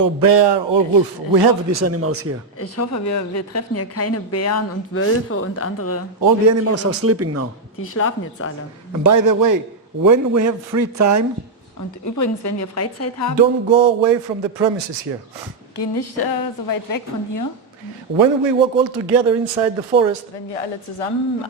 or bear or wolf. We have these animals here. Ich hoffe, wir treffen hier keine Bären und Wölfe und andere. All the animals are sleeping now. Die schlafen jetzt alle. And by the way, when we have free time, Und übrigens, wenn wir Freizeit haben, don't go away from the premises here. geh nicht so weit weg von hier. When we walk all together inside the forest, Wenn wir alle zusammen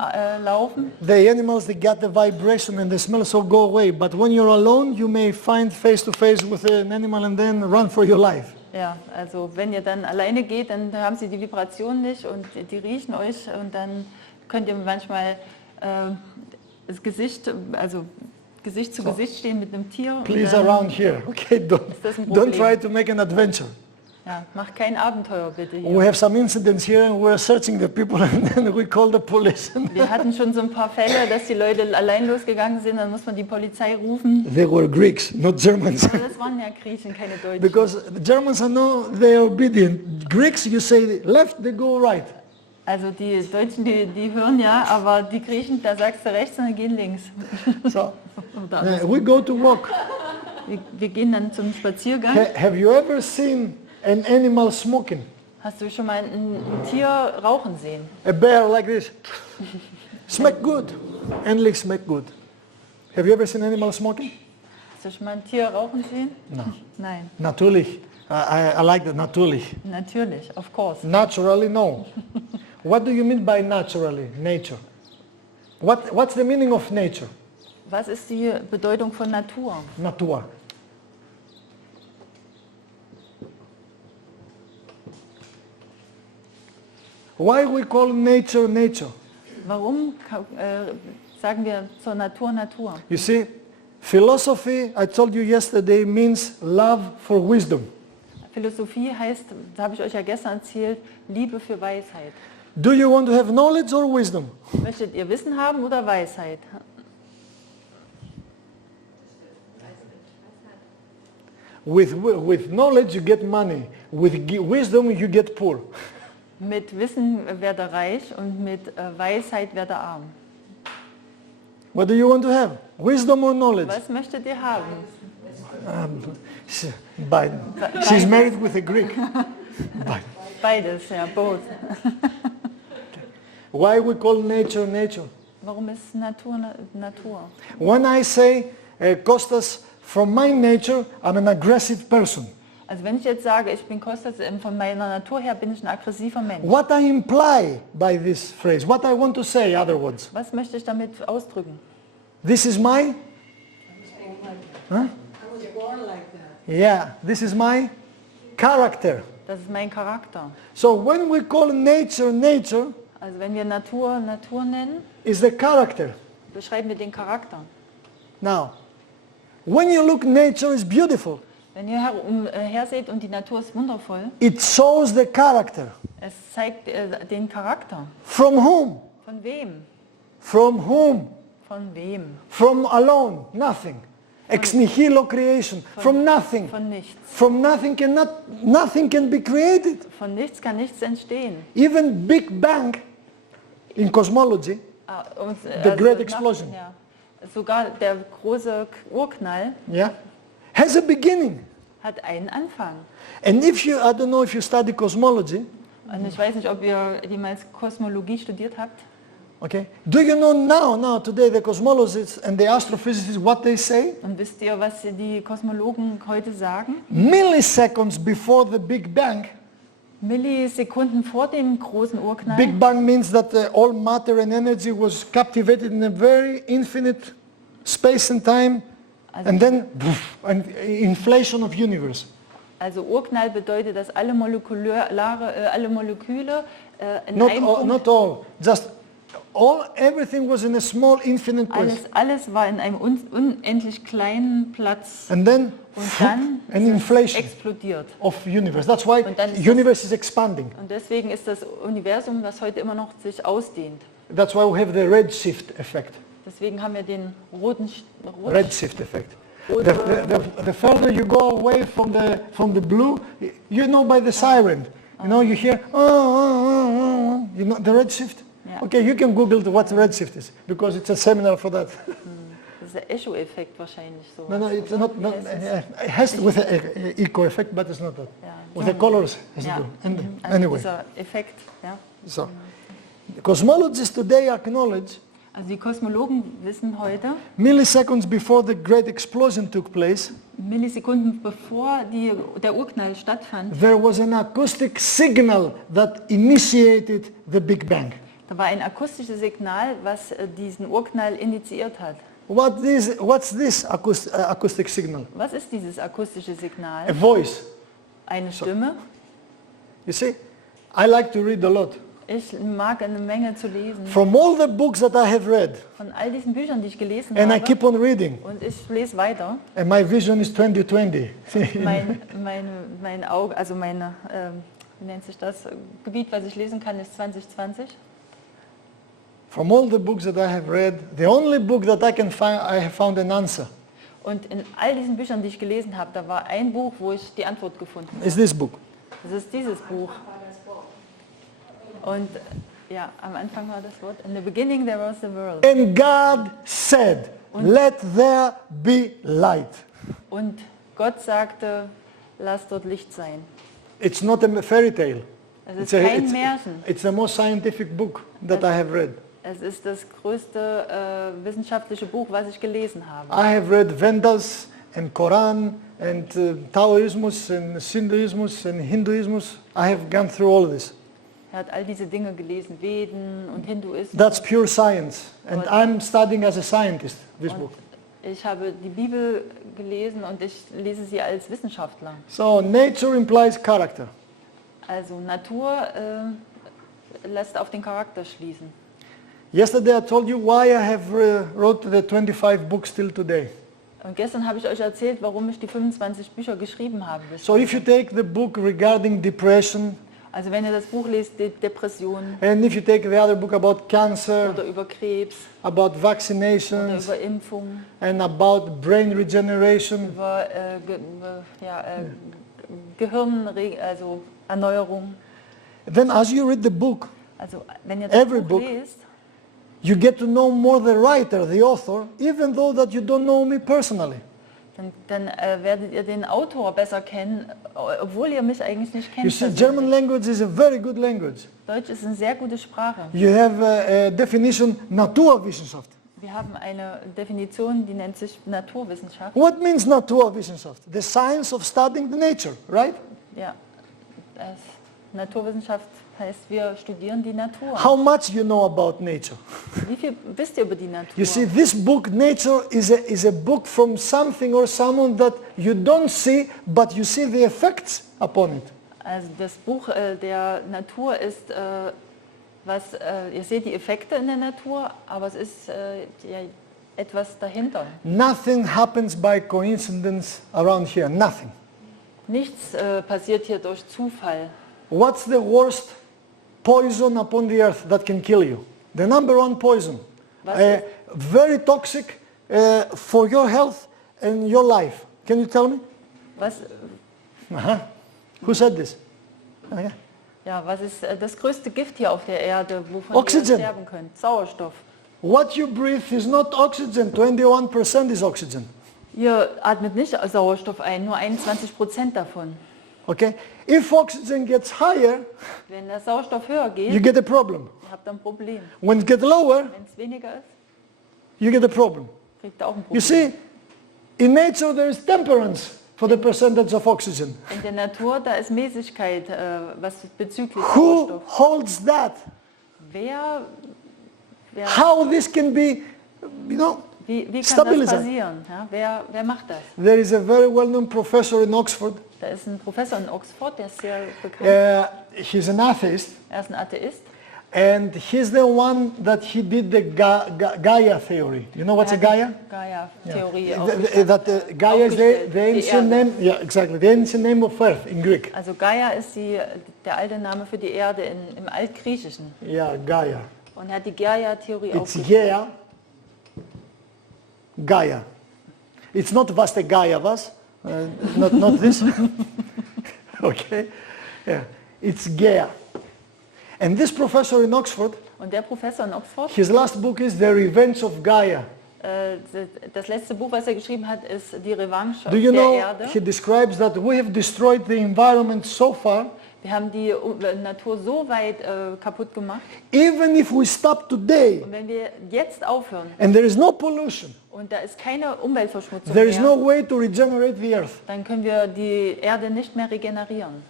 laufen, the animals, they get the vibration and the smell, so go away. But when you're alone, you may find face to face with an animal and then run for your life. ja, also wenn ihr dann alleine geht, dann haben sie die Vibration nicht und die riechen euch und dann könnt ihr manchmal das Gesicht, also Gesicht zu Gesicht stehen mit einem Tier. Please around here, okay? Don't try to make an adventure. Ja, macht kein Abenteuer bitte hier. We have some incidents here and we're searching the people and then we call the police. Wir hatten schon so ein paar Fälle, dass die Leute allein losgegangen sind, dann muss man die Polizei rufen. They were Greeks, not Germans. Aber das waren ja Griechen, keine Deutschen. Because the Germans are they are obedient. Greeks, you say left, they go right. Also die Deutschen, die hören ja, aber die Griechen, da sagst du rechts und dann gehen links. So we go to walk. Wir gehen dann zum Spaziergang. Have you ever seen an animal smoking? Hast du schon mal ein Tier rauchen sehen? A bear like this. Smack good. Endlich smack good. Have you ever seen an animal smoking? Hast du schon mal ein Tier rauchen sehen? No. Nein. Natürlich. I like that, natürlich. Natürlich, of course. Naturally, no. What do you mean by naturally, nature? What's the meaning of nature? Was ist die Bedeutung von Natur? Natur. Why we call nature nature? Warum sagen wir zur Natur Natur? You see, philosophy, I told you yesterday, means love for wisdom. Philosophie heißt, da habe ich euch ja gestern erzählt, Liebe für Weisheit. Do you want to have knowledge or wisdom? Möchtet ihr Wissen haben oder Weisheit? With knowledge you get money. With wisdom you get poor. Mit Wissen werde reich und mit Weisheit werde arm. What do you want to have? Wisdom or knowledge? Was möchtet ihr haben? Biden. She's married with a Greek. Biden. Beides, ja, both. Why we call nature nature? Warum ist Natur Natur? When I say, Kostas, from my nature, I'm an aggressive person. Also wenn ich jetzt sage, ich bin Kostas, von meiner Natur her bin ich ein aggressiver Mensch. What I imply by this phrase, what I want to say, other words. Was möchte ich damit ausdrücken? This is my... Huh? Yeah, this is my character. Das ist mein Charakter. So when we call nature nature, Also wenn wir Natur Natur nennen, is the character. beschreiben wir den Charakter. Now, when you look, nature is beautiful. Wenn ihr her seht und die Natur ist wundervoll, It shows the character. es zeigt den Charakter. From whom? Von wem? From whom? Von wem? From alone, nothing. Ex nihilo creation. From nothing. Von nichts. From nothing can be created. Von nichts kann nichts entstehen. Even Big Bang in cosmology, the great explosion, Ja, sogar der große Urknall yeah, has a beginning. hat einen Anfang. And if you, I don't know if you study cosmology, Und ich weiß nicht, ob ihr jemals Kosmologie studiert habt. okay, do you know now today the cosmologists and the astrophysicists what they say? Und wisst ihr, was die Kosmologen heute sagen? Milliseconds before the Big Bang, Millisekunden vor dem großen Urknall. Big Bang means that all matter and energy was captivated in a very infinite space and time, and then an inflation of universe. Also Urknall bedeutet, dass alle Moleküle in einem Punkt, Not all, just everything was in a small infinite place. alles war in einem unendlich kleinen Platz. And then Und dann an inflation explodiert. of universe. That's why Und dann ist universe is expanding. Und deswegen ist das Universum, was heute immer noch sich ausdehnt. That's why we have the redshift effect. Deswegen haben wir den roten Redshift effect. The further you go away from the blue, you know by the siren. You know, you hear, you know the redshift? Yeah. Okay, you can Google what redshift is, because it's a seminar for that. Das ist der Echo-Effekt wahrscheinlich so. No, it's not, it has with an eco effect, but it's not that. Ja. With the colors has to Ja. do. And, Also anyway, dieser Effekt, ja. so cosmologists today acknowledge Also die Kosmologen wissen heute, milliseconds before the great explosion took place, Millisekunden bevor der Urknall stattfand, there was an acoustic signal that initiated the Big Bang. da war ein akustisches Signal, was diesen Urknall initiiert hat. What's this acoustic signal? Was ist dieses akustische A Signal? voice. Eine Stimme. You see, I like to read a lot. Ich mag eine Menge zu lesen. From all the books that I have read, Von all diesen Büchern, die ich gelesen and I habe, keep on reading, und ich lese weiter. and my vision is 2020. Mein Auge, also meine, wie nennt sich das, Gebiet, was ich lesen kann, ist 2020. From all the books that I have read, the only book that I can find, I have found an answer, Und in all diesen Büchern, die ich gelesen habe, da war ein Buch, wo ich die Antwort gefunden habe. is this book. Das ist dieses Buch. Und ja, am Anfang war das Wort, in the beginning there was the world. And God said, let there be light. Und Gott sagte, lass dort Licht sein. It's not a fairy tale. Es ist kein Märchen. It's the most scientific book that I have read. Es ist das größte wissenschaftliche Buch, was ich gelesen habe. I have read Vedas and Quran and Taoismus and Shintoismus and Hinduismus. I have gone through all of this. Er hat all diese Dinge gelesen, Veden und Hinduismus. That's pure science. And I'm studying as a scientist, this book. Ich habe die Bibel gelesen und ich lese sie als Wissenschaftler. So nature implies character. Also Natur lässt auf den Charakter schließen. Yesterday I told you why I have wrote the 25 books till today. Und gestern habe ich euch erzählt, warum ich die 25 Bücher geschrieben habe. So if you take the book regarding depression, Also wenn ihr das Buch lest, Depressionen and if you take the other book about cancer, oder über Krebs about oder vaccinations, über Impfungen, and about brain regeneration, über Gehirn, also Erneuerung. then as you read the book, Also wenn ihr das Every Buch book. lest, you get to know more the writer, the author, even though that you don't know me personally. dann werdet ihr den Autor besser kennen, obwohl ihr mich eigentlich nicht kennt. You see, persönlich. German language is a very good language. Deutsch ist eine sehr gute Sprache. You have a definition, Naturwissenschaft. Wir haben eine Definition, die nennt sich Naturwissenschaft. What means Naturwissenschaft? The science of studying the nature, right? Ja, Naturwissenschaft heißt, wir studieren die Natur. How much you know about nature? Wie viel wisst ihr über die Natur? You see, this book, Nature, is a book from something or someone that you don't see, but you see the effects upon it. Also das Buch der Natur ist, ihr seht die Effekte in der Natur, aber es ist etwas dahinter. Nothing happens by coincidence around here, nothing. Nichts passiert hier durch Zufall. What's the worst poison upon the earth that can kill you? The number one poison. Very toxic for your health and your life. Can you tell me? Was, Who said this? Okay. ja, was ist das größte Gift hier auf der Erde, wovon Oxygen. ihr sterben könnt? Sauerstoff. What you breathe is not oxygen, 21% is oxygen. Ihr atmet nicht Sauerstoff ein, nur 21% davon. Okay? If oxygen gets higher, Wenn der Sauerstoff höher you geht, get a problem. ihr habt ihr ein Problem. When it gets lower, Wenn es weniger ist, you get a problem. kriegt ihr auch ein You Problem. see, in nature there is temperance for the percentage of oxygen. In der Natur, da ist Mäßigkeit, was bezüglich Who Sauerstoff. holds that? Wer How this can be, you know, wie kann das stabilized? passieren? Ja, wer macht das? There is a very well-known professor in Oxford. Da ist ein Professor in Oxford, der ist sehr bekannt. He's an atheist, Er ist ein Atheist. and he's the one that he did the Gaia theory. You know what's a Gaia? Gaia-Theorie. Gaia is aufgestellt, the die ancient Erde. name. Yeah, exactly. The ancient name of Earth in Greek. Also Gaia ist der alte Name für die Erde im Altgriechischen. Yeah, Gaia. Und er hat die Gaia-Theorie It's aufgestellt. Gaia. Gaia. It's not vaste Gaia, was? Not this. Okay. Yeah. It's Gaia. And this professor in Oxford, Und der Professor in Oxford, his last book is The Revenge of Gaia. Das letzte Buch, was er geschrieben hat, ist Die Revanche Do you der know, Erde. he describes that we have destroyed the environment so far. Wir haben die Natur so weit kaputt gemacht. Even if we stop today Und wenn wir jetzt aufhören and there is no pollution, und da ist keine Umweltverschmutzung there is mehr, no way to regenerate the earth. dann können wir die Erde nicht mehr regenerieren.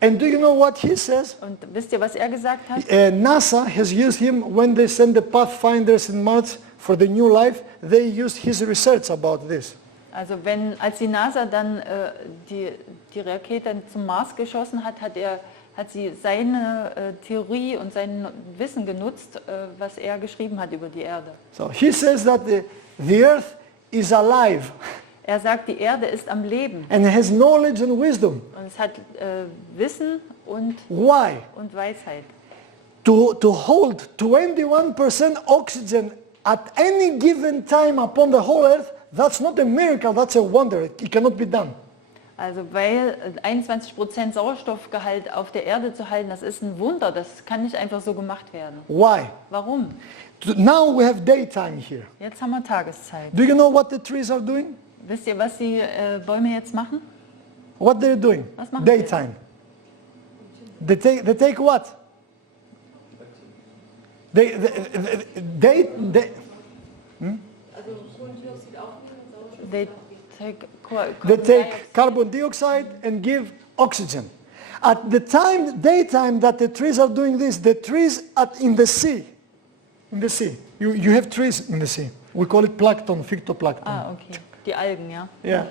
And do you know what he says? Und wisst ihr, was er gesagt hat? NASA has used him when they send the Pathfinders in Mars for the new life. They used his research about this. Also als die NASA dann die Rakete zum Mars geschossen hat, hat sie seine Theorie und sein Wissen genutzt, was er geschrieben hat über die Erde. So he says that the earth is alive Er sagt, die Erde ist am Leben and has knowledge and wisdom. und es hat Wissen Why? und Weisheit. To hold 21% oxygen at any given time upon the whole earth, that's not a miracle, that's a wonder. It cannot be done. Also weil 21% Sauerstoffgehalt auf der Erde zu halten, das ist ein Wunder, das kann nicht einfach so gemacht werden. Why? Warum? Now we have daytime here. Jetzt haben wir Tageszeit. Do you know what the trees are doing? Wisst ihr, was die Bäume jetzt machen? What they're doing? Was machen Daytime. They take what? They take carbon dioxide and give oxygen. At the daytime that the trees are doing this, the trees in the sea, you have trees in the sea. We call it plankton, phytoplankton. Ah, okay. Die Algen, ja. Yeah.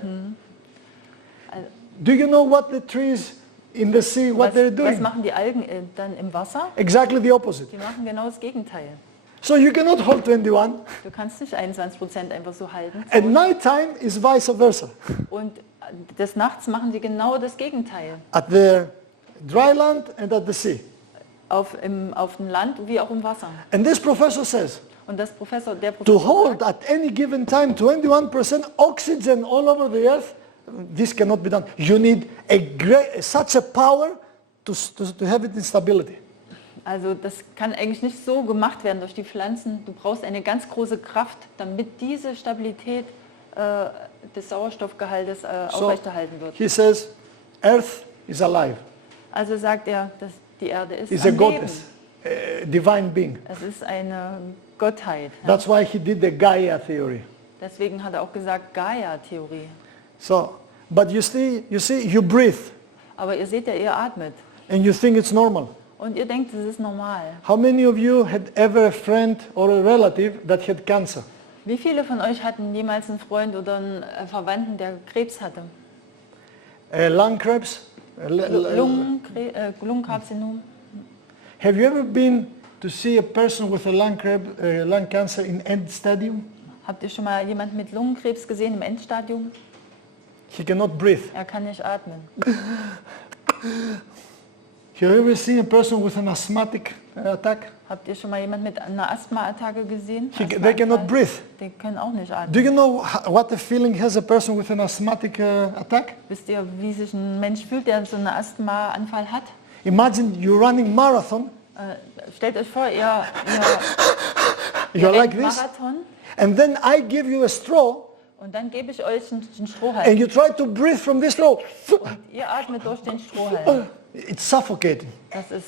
Do you know what the trees in the sea, what they're Was doing? machen die Algen dann im Wasser? Exactly the opposite. Die machen genau das Gegenteil. So you cannot hold 21. Du kannst nicht 21% einfach so halten. At nighttime is vice versa. Und des Nachts machen die genau das Gegenteil. At the dry land and at the sea. Auf dem Land wie auch im Wasser. And this professor says, Und der Professor to hold sagt, at any given time 21% oxygen all over the earth, this cannot be done. You need such a power to have it in stability. also das kann eigentlich nicht so gemacht werden durch die Pflanzen. Du brauchst eine ganz große Kraft, damit diese Stabilität des Sauerstoffgehaltes aufrechterhalten wird. He says, Earth is alive. Also sagt er, dass die Erde ist It's a am goddess, Leben. a divine being. Es ist eine Gottheit. Ja. That's why he did the Gaia theory. Deswegen hat er auch gesagt Gaia-Theorie. So, but you see, you breathe Aber ihr seht ja, ihr atmet. and you think it's normal. Und ihr denkt, das ist normal. How many of you had ever a friend or a relative that had cancer? Wie viele von euch hatten jemals einen Freund oder einen Verwandten, der Krebs hatte? Lung Krebs? Lungenkarzinom? Have you ever been to see a person with a lung cancer in end stadium? Habt ihr schon mal jemanden mit Lungenkrebs gesehen im Endstadium? He cannot breathe. Er kann nicht atmen. Have you ever seen a person with an asthmatic attack? Habt ihr schon mal jemanden mit einer Asthma-Attacke gesehen? They cannot breathe. Die können auch nicht Do atmen. you know what the feeling has a person with an asthmatic attack? Wisst ihr, wie sich ein Mensch fühlt, der so einen Asthma-Anfall hat? Imagine you're running marathon, Stellt euch vor, ihr you're like rennt this, Marathon and then I give you a straw, und dann gebe ich euch einen and Strohhalm. you try to breathe from this straw. Ihr atmet durch den Strohhalm. It's suffocating. Das ist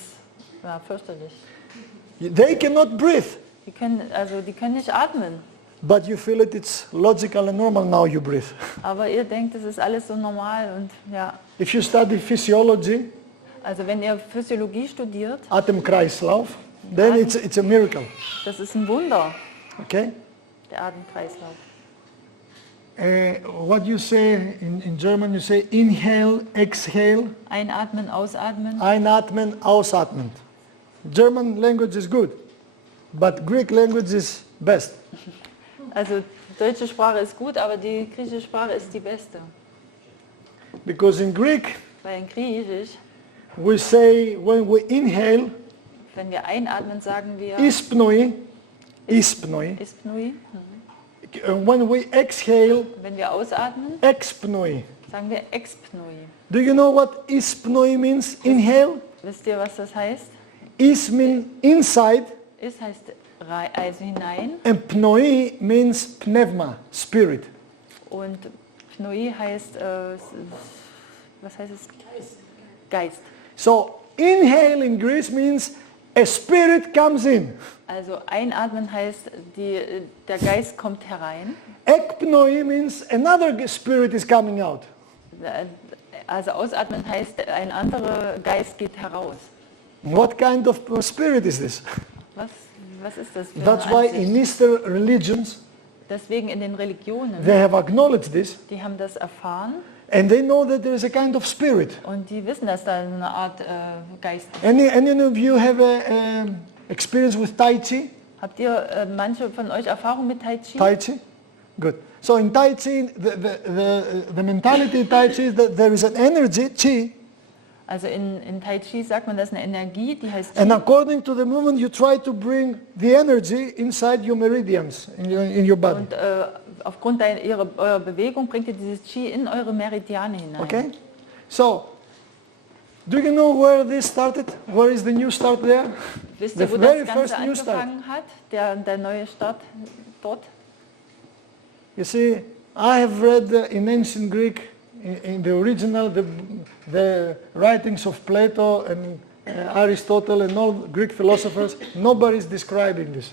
ja, fürchterlich. They cannot breathe, Die können nicht atmen. but you feel it's logical and normal now you breathe. Aber ihr denkt, es ist alles so normal und ja. If you study physiology, Also wenn ihr Physiologie studiert, Atemkreislauf, then it's a miracle. das ist ein Wunder, Okay? der Atemkreislauf. What you say in German, you say inhale, exhale, Einatmen, ausatmen. einatmen, ausatmen. German language is good, but Greek language is best. Also deutsche Sprache ist gut, aber die griechische Sprache ist die beste. Because in Greek, Weil in Griechisch, we say when we inhale, wenn wir einatmen, sagen wir ispnoi, ispnoi. Ispnui. And when we exhale, Wenn wir ausatmen, expnoi. sagen wir Expnui. Do you know what ispnoi means? Inhale. Wisst ihr, was das heißt? Is mean inside, Is heißt also hinein. And pnoi means pneuma, spirit. Und Pnoi heißt, was heißt es? Geist. So inhale in Greece means a spirit comes in. Also einatmen heißt, der Geist kommt herein. Ekpnoi means another spirit is coming out. Also ausatmen heißt, ein anderer Geist geht heraus. What kind of spirit is this? Was ist das für That's eine why Ansicht? in Eastern religions Deswegen in den Religionen, they have acknowledged this die haben das erfahren and they know that there is a kind of spirit. und die wissen, dass da eine Art Geist ist. Any of you have a experience with Tai Chi? Habt ihr manche von euch Erfahrung mit Tai Chi? Tai Chi? Good. So in Tai Chi, the mentality in Tai Chi is that there is an energy, Chi, Also in Tai Chi sagt man, das ist eine Energie, die heißt and Qi. according to the movement you try to bring the energy inside your meridians, in your body. Und aufgrund eurer Bewegung bringt ihr dieses Qi in eure Meridiane hinein. Okay? So, do you know where this started? Where is the new start there? Wisst The ihr, wo very das Ganze first new start. angefangen hat? Der neue Start dort? You see, I have read in ancient Greek, in the original, the writings of Plato and Aristotle and all Greek philosophers. Nobody is describing this.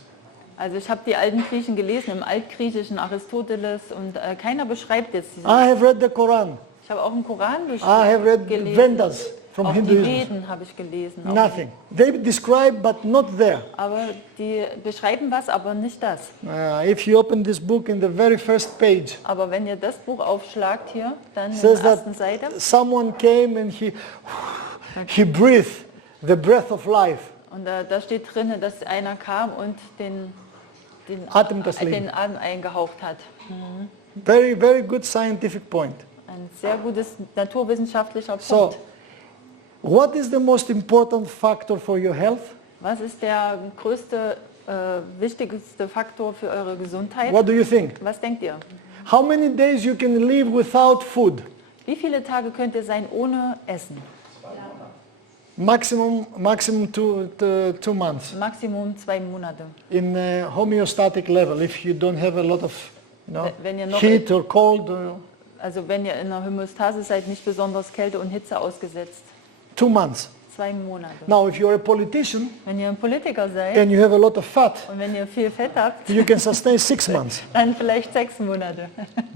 Also ich habe die alten Griechen gelesen, im Altgriechischen Aristoteles und keiner beschreibt jetzt dieses. I have read the Quran. Ich habe auch im Koran I have read gelesen. Vedas from Auch die Hinduism. Veden habe ich gelesen. Auch Nothing. They describe, but not there. Aber die beschreiben was, aber nicht das. If you open this book in the very first page, Aber wenn ihr das Buch aufschlagt hier, dann in says der that ersten Seite, someone came and he breathed the breath of life. und da steht drin, dass einer kam und den Atem des Lebens. Atem eingehaucht hat. Very, very good scientific point. Ein sehr gutes naturwissenschaftlicher Punkt. So, what is the most important factor for your health? Was ist der größte, wichtigste Faktor für eure Gesundheit? What do you think? Was denkt ihr? How many days you can live without food? Wie viele Tage könnt ihr sein ohne Essen? Maximum 2 months. Maximum 2 Monate. In a homeostatic level, if you don't have a lot of Wenn ihr noch heat or cold. Also wenn ihr in einer Homöostase seid, nicht besonders Kälte und Hitze ausgesetzt. 2 months. 2 Monate. Now, if you're a politician Wenn ihr ein Politiker seid and you have a lot of fat, und wenn ihr viel Fett habt, you can sustain 6 months. dann vielleicht 6 Monate.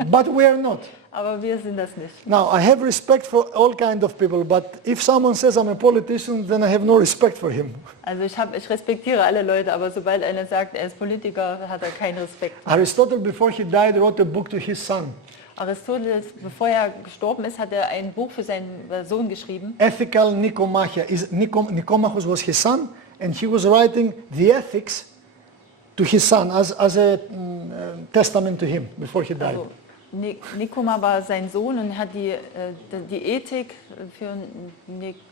But we are not. Aber wir sind das nicht. Now, I have respect for all kind of people, but if someone says I'm a politician, then I have no respect for him. Also ich respektiere alle Leute, aber sobald einer sagt, er ist Politiker, hat er keinen Respekt. Aristotle, before he died, wrote a book to his son, Aristoteles, bevor er gestorben ist, hat er ein Buch für seinen Sohn geschrieben. Ethical Nicomachia. Nicomachus was his son, and he was writing the ethics to his son as a testament to him before he died. Also, Nikoma war sein Sohn und hat die Ethik für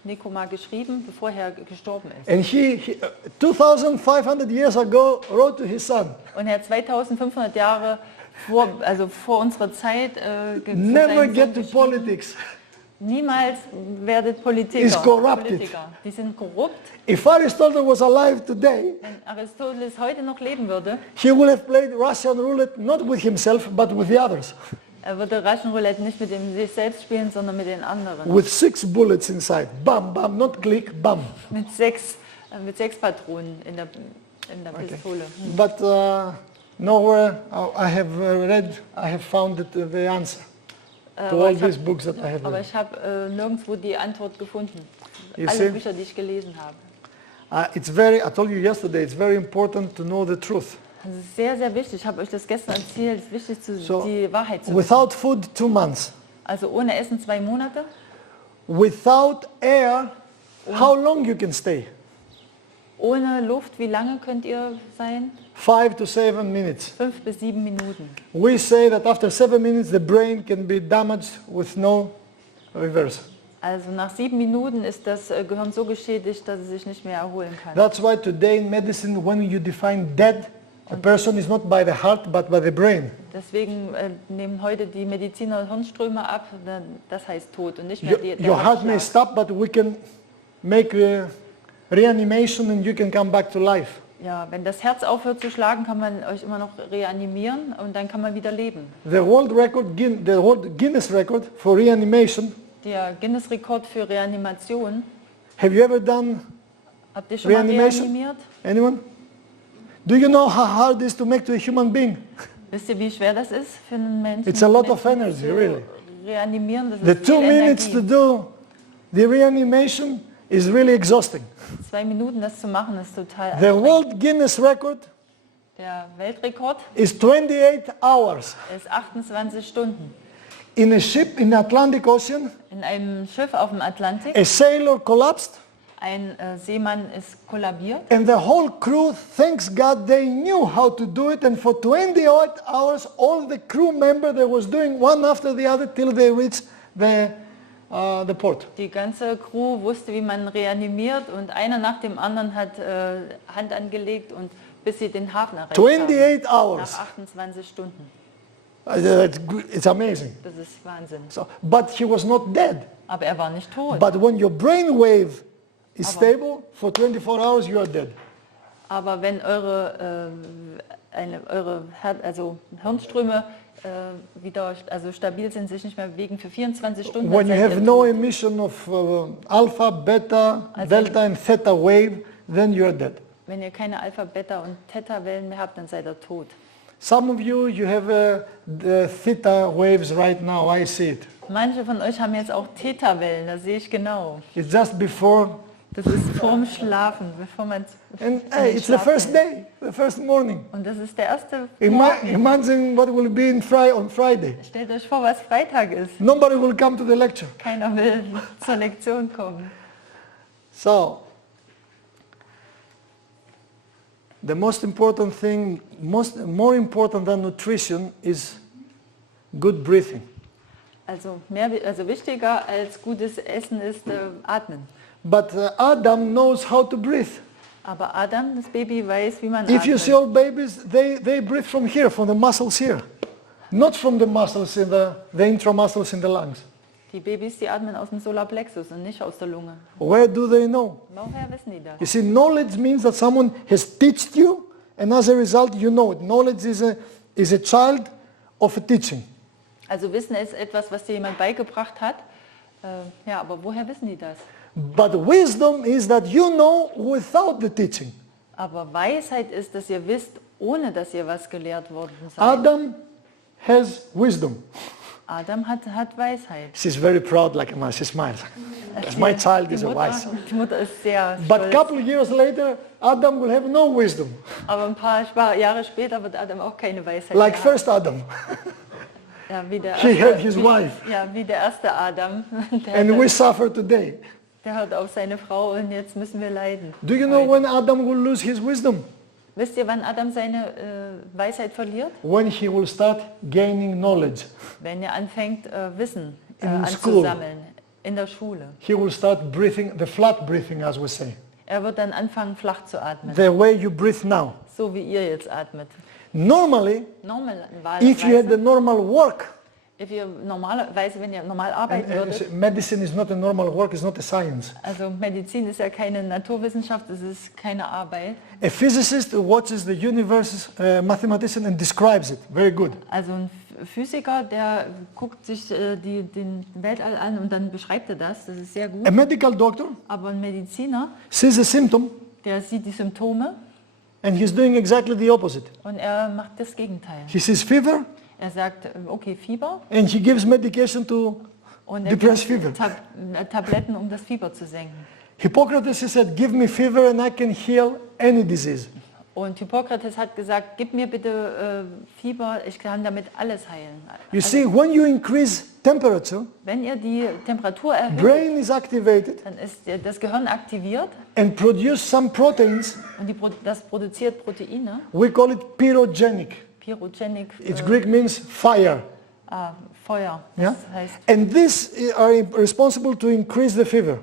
Nikoma geschrieben, bevor er gestorben ist. And he 2,500 years ago wrote to his son, Und er hat 2500 Jahre vor unserer Zeit never get to politics. Niemals werdet Politiker. Is corrupted. Politiker. Die sind korrupt. If Aristotle was alive today, Wenn Aristoteles heute noch leben würde, he would have played Russian roulette not with himself but with the others, er würde Russian Roulette nicht mit sich selbst spielen, sondern mit den anderen. with 6 bullets inside. Bam, bam, not click, bam. Mit sechs Patronen in der Pistole. But nowhere I have found the answer to all these books that I have Aber read. ich habe nirgendwo die Antwort gefunden. You Alle see? Bücher, die ich gelesen habe. I told you yesterday, it's very important to know the truth. Das ist sehr, sehr wichtig. Ich habe euch das gestern erzählt. Es ist wichtig, die Wahrheit zu wissen. Without food, 2 months. Also ohne Essen 2 Monate. Without air, how long you can stay? Ohne Luft, wie lange könnt ihr sein? 5 to 7 minutes. 5 bis 7 Minuten. We say that after 7 minutes the brain can be damaged with no reverse. Also nach 7 Minuten ist das Gehirn so geschädigt, dass es sich nicht mehr erholen kann. That's why today in medicine, when you define dead, a person is not by the heart but by the brain. Deswegen nehmen heute die Mediziner Hirnströme ab, das heißt tot und nicht mehr Your heart may Herzschlag. stop, but we can make reanimation and you can come back to life. Ja, wenn das Herz aufhört zu schlagen, kann man euch immer noch reanimieren und dann kann man wieder leben. The world Guinness record for reanimation. Der Guinness-Rekord für Reanimation. Have you ever done Habt ihr schon mal reanimation? reanimiert? Anyone? Do you know how hard it is to make to a human being? Wisst ihr, wie schwer das ist für einen Menschen? It's a lot of Menschen energy, zu really. Reanimieren, das The ist 2 viel minutes to Energie. do the reanimation is really exhausting. 2 Minuten das zu machen, ist total The anstrengend. world Guinness record Der Weltrekord is 28 hours. ist 28 Stunden. In a ship in the Atlantic Ocean, In einem Schiff auf dem Atlantik, a sailor collapsed ein Seemann ist kollabiert and the whole crew, thanks God, they knew how to do it, and for 28 hours all the crew members, they was doing one after the other till they reached the port. Die ganze Crew wusste, wie man reanimiert und einer nach dem anderen hat Hand angelegt und bis sie den Hafen erreicht 28 haben. hours. Nach 28 Stunden. It's amazing. Das ist Wahnsinn. So, but he was not dead. Aber er war nicht tot. But when your brain wave is stable for 24 hours, you are dead. Aber wenn eure Hirnströme wieder stabil sind, sich nicht mehr bewegen für 24 Stunden, When dann you seid have ihr no tot. emission of alpha, beta, Also- delta and theta wave, then you are dead. Wenn ihr keine Alpha, Beta und Theta-Wellen mehr habt, dann seid ihr tot. Some of you, you have the theta waves right now, I see it. Manche von euch haben jetzt auch Theta-Wellen, das sehe ich genau. It's just before, Das ist vorm Schlafen, bevor man and hey, it's the first day, the first morning. Und das ist der erste Morgen. Imagine what will be on Friday. Stellt euch vor, was Freitag ist. Nobody will come to the lecture. Keiner will zur Lektion kommen. So, the most important thing, more important than nutrition is good breathing. Also wichtiger als gutes Essen ist Atmen. But Adam knows how to breathe. Aber Adam, das Baby, weiß, wie man If you see atmet. all babies, they breathe from here, from the muscles here. Not from the muscles in the intramuscles in the lungs. Die Babys, die atmen aus dem Solarplexus und nicht aus der Lunge. Where do they know? Woher wissen die das? You see, knowledge means that someone has taught you, and as a result you know it. Knowledge is a child of a teaching. Also Wissen ist etwas, was dir jemand beigebracht hat. Ja, aber woher wissen die das? But wisdom is that you know without the teaching. Aber Weisheit ist, dass ihr wisst, ohne dass ihr was gelehrt worden seid. Adam has wisdom. Adam hat Weisheit. She's very proud, like a man. She smiles. My child is a wise. Die Mutter ist sehr But a stolz. couple of years later, Adam will have no wisdom, Aber ein paar Jahre später wird Adam auch keine Weisheit like mehr haben. first Adam. Ja, wie der He had his wife, Ja, wie der erste Adam. and we Der suffer today. hört auf seine Frau und jetzt müssen wir leiden. Do you know when Adam will lose his wisdom? Wisst ihr, wann Adam seine Weisheit verliert? When he will start gaining knowledge. Wenn er anfängt, Wissen In school. anzusammeln in der Schule. He will start breathing, the flat breathing, as we say. Er wird dann anfangen, flach zu atmen. The way you breathe now. So wie ihr jetzt atmet. Normally, if you had the normal work, Normalerweise, wenn ihr normal arbeiten and würdet, medicine is not a normal work, it's not a science. also Medizin ist ja keine Naturwissenschaft, es ist keine Arbeit. A physicist who watches the universe, mathematician, and describes it. Very good. Also ein Physiker, der guckt sich den Weltall an und dann beschreibt er das, das ist sehr gut. A medical doctor Aber ein Mediziner, sees a symptom, der sieht die Symptome and he's doing exactly the opposite. und er macht das Gegenteil. He sees fever, Er sagt, okay, Fieber and he gives medication to und er depress gibt fever. Tabletten, um das Fieber zu senken. Hippocrates, he said, give me fever and I can heal any disease. Und Hippokrates hat gesagt, gib mir bitte Fieber, ich kann damit alles heilen. You see, when you increase temperature, Wenn ihr die Temperatur erhöht, brain is activated dann ist das Gehirn aktiviert and produce some proteins. und das produziert Proteine, We call it pyrogenic. Pyrogenic, Its Greek means fire. Feuer. Yeah? Das heißt, And these are responsible to increase the fever.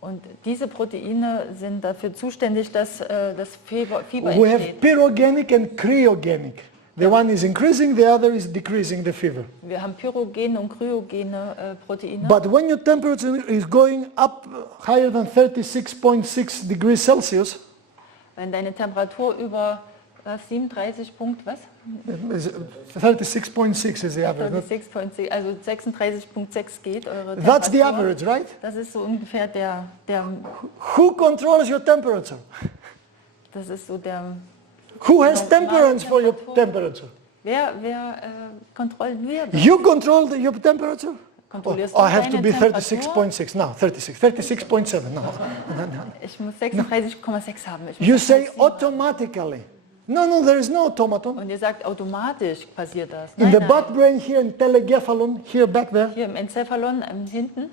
und diese Proteine sind dafür zuständig, dass das Fieber We have entsteht. pyrogenic and cryogenic. The one is increasing, the other is decreasing the fever. Wir haben pyrogene und kryogene Proteine. But when your temperature is going up higher than 36.6 degrees Celsius, Wenn deine Temperatur über 37 Punkt, was? 36.6 is the average. 36,6, also 36,6 geht eure Temperatur. That's the average, right? Das ist so ungefähr der Who controls your temperature? das ist so der Who has normale temperance for your Temperatur. temperature? Wer kontrolliert das? You control your temperature? Kontrollierst Oh, du I have to deine be Temperatur? 36.6. No, 36.7. No. Ich muss 36,6 haben. Ich muss You das say heißen. automatically. No, there is no automaton. Und ihr sagt, automatisch passiert das. In Nein, the nein. butt brain here, in telencephalon, here back there, Hier im Encephalon hinten,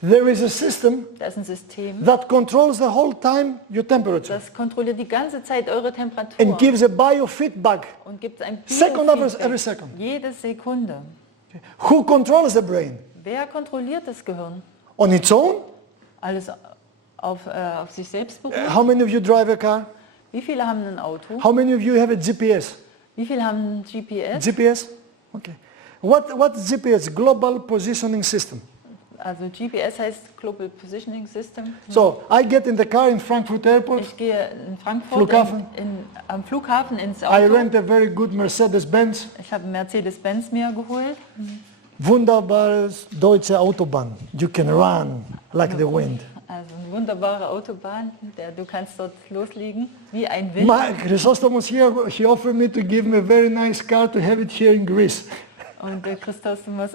there is a system da ist ein System, that controls the whole time your temperature das kontrolliert die ganze Zeit eure Temperatur and gives a biofeedback. und gibt ein Second Biofeedback every second. jede Sekunde. Who controls the brain? Wer kontrolliert das Gehirn? On its own? Alles auf sich selbst beruht? How many of you drive a car? Wie viele haben ein Auto? How many of you have a GPS? Wie viele haben ein GPS? GPS? Okay. What's GPS? Global Positioning System. Also GPS heißt Global Positioning System. So I get in the car in Frankfurt Airport. Ich gehe in Frankfurt Flughafen. am Flughafen ins I Auto. rent a very good Mercedes-Benz. Ich habe einen Mercedes-Benz mir geholt. Wunderbares deutsche Autobahn. You can run like the wind. Also eine wunderbare Autobahn, du kannst dort loslegen wie ein Wind. Chrysostomos here, he offered me to give me a very nice car to have it here in Greece. Und der Christostomos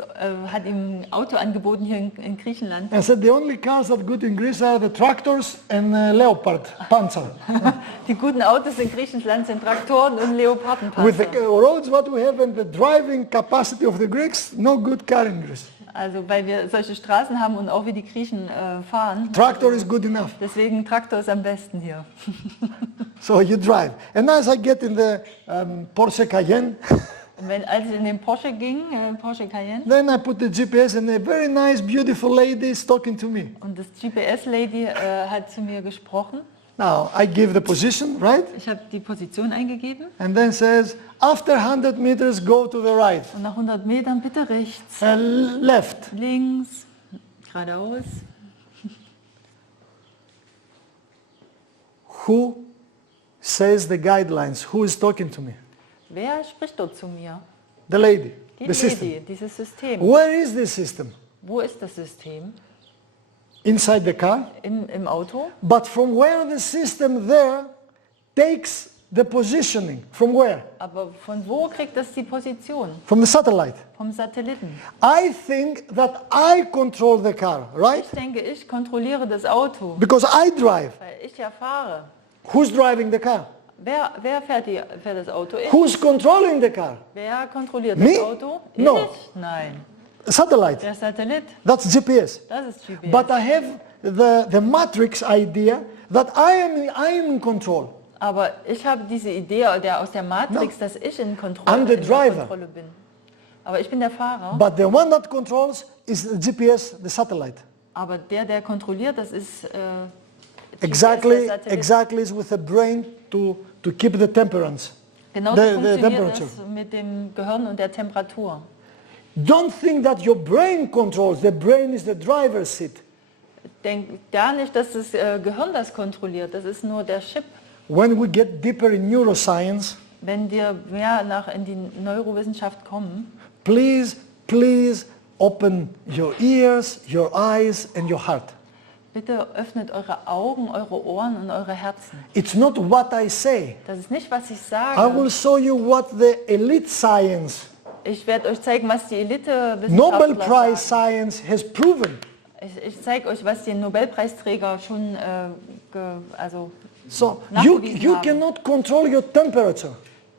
hat ihm ein Auto angeboten hier in Griechenland. I said the only cars that good in Greece are the tractors and Leopard Panzer. Die guten Autos in Griechenland sind Traktoren und Leopardenpanzer. With the roads what we have and the driving capacity of the Greeks, no good car in Greece. Also weil wir solche Straßen haben und auch wie die Griechen fahren. Tractor is good enough. Deswegen Traktor ist am besten hier. So you drive. And as I get in the Porsche Cayenne, Und als ich in den Porsche ging, Porsche Cayenne, then I put the GPS and a very nice, beautiful lady is talking to me. und das GPS-Lady hat zu mir gesprochen. Now, I give the position, right? Ich habe die Position eingegeben And then says, after 100 meters, go to the right. und nach 100 Metern bitte rechts, Left. links, geradeaus. Who says the guidelines? Who is talking to me? Wer spricht dort zu mir? The lady, Die the system. Lady, dieses System. Where is this system? Wo ist das System? Inside the car. Im Auto. But from where the system there takes the positioning? From where? Aber von wo kriegt das die Position? From the satellite. Vom Satelliten. I think that I control the car, right? Ich denke, ich kontrolliere das Auto, Because I drive. weil ich ja fahre. Who's driving the car? Wer fährt das Auto? Ich. Who's controlling the car? Wer kontrolliert Me? das Auto? No. Ich? Nein. Satellite. Der Satellit, That's GPS. das ist GPS. But I have the matrix idea that I am in control. Aber ich habe diese Idee aus der Matrix, dass ich in I'm the in der driver. Kontrolle bin. Aber ich bin der Fahrer. But the one that controls is the GPS, the satellite. Aber der kontrolliert, das ist Exactly, GPS, der Satellit. exactly is with the brain to keep the temperance. Genau so the funktioniert temperature. das mit dem Gehirn und der Temperatur. Don't think that your brain controls. The brain is the driver's seat. Denkt gar nicht, dass das Gehirn das kontrolliert. Das ist nur der Chip. When we get deeper in neuroscience, Wenn wir mehr in die Neurowissenschaft kommen, please open your ears, your eyes and your heart. bitte öffnet eure Augen, eure Ohren und eure Herzen. It's not what I say. Das ist nicht, was ich I sage. will show you what the elite science, Ich werde euch zeigen, was die Nobel Elite-Wissenschaftler Prize sagen. science has proven. Ich zeige euch, was die Nobelpreisträger schon So nachgewiesen you haben. cannot control your temperature.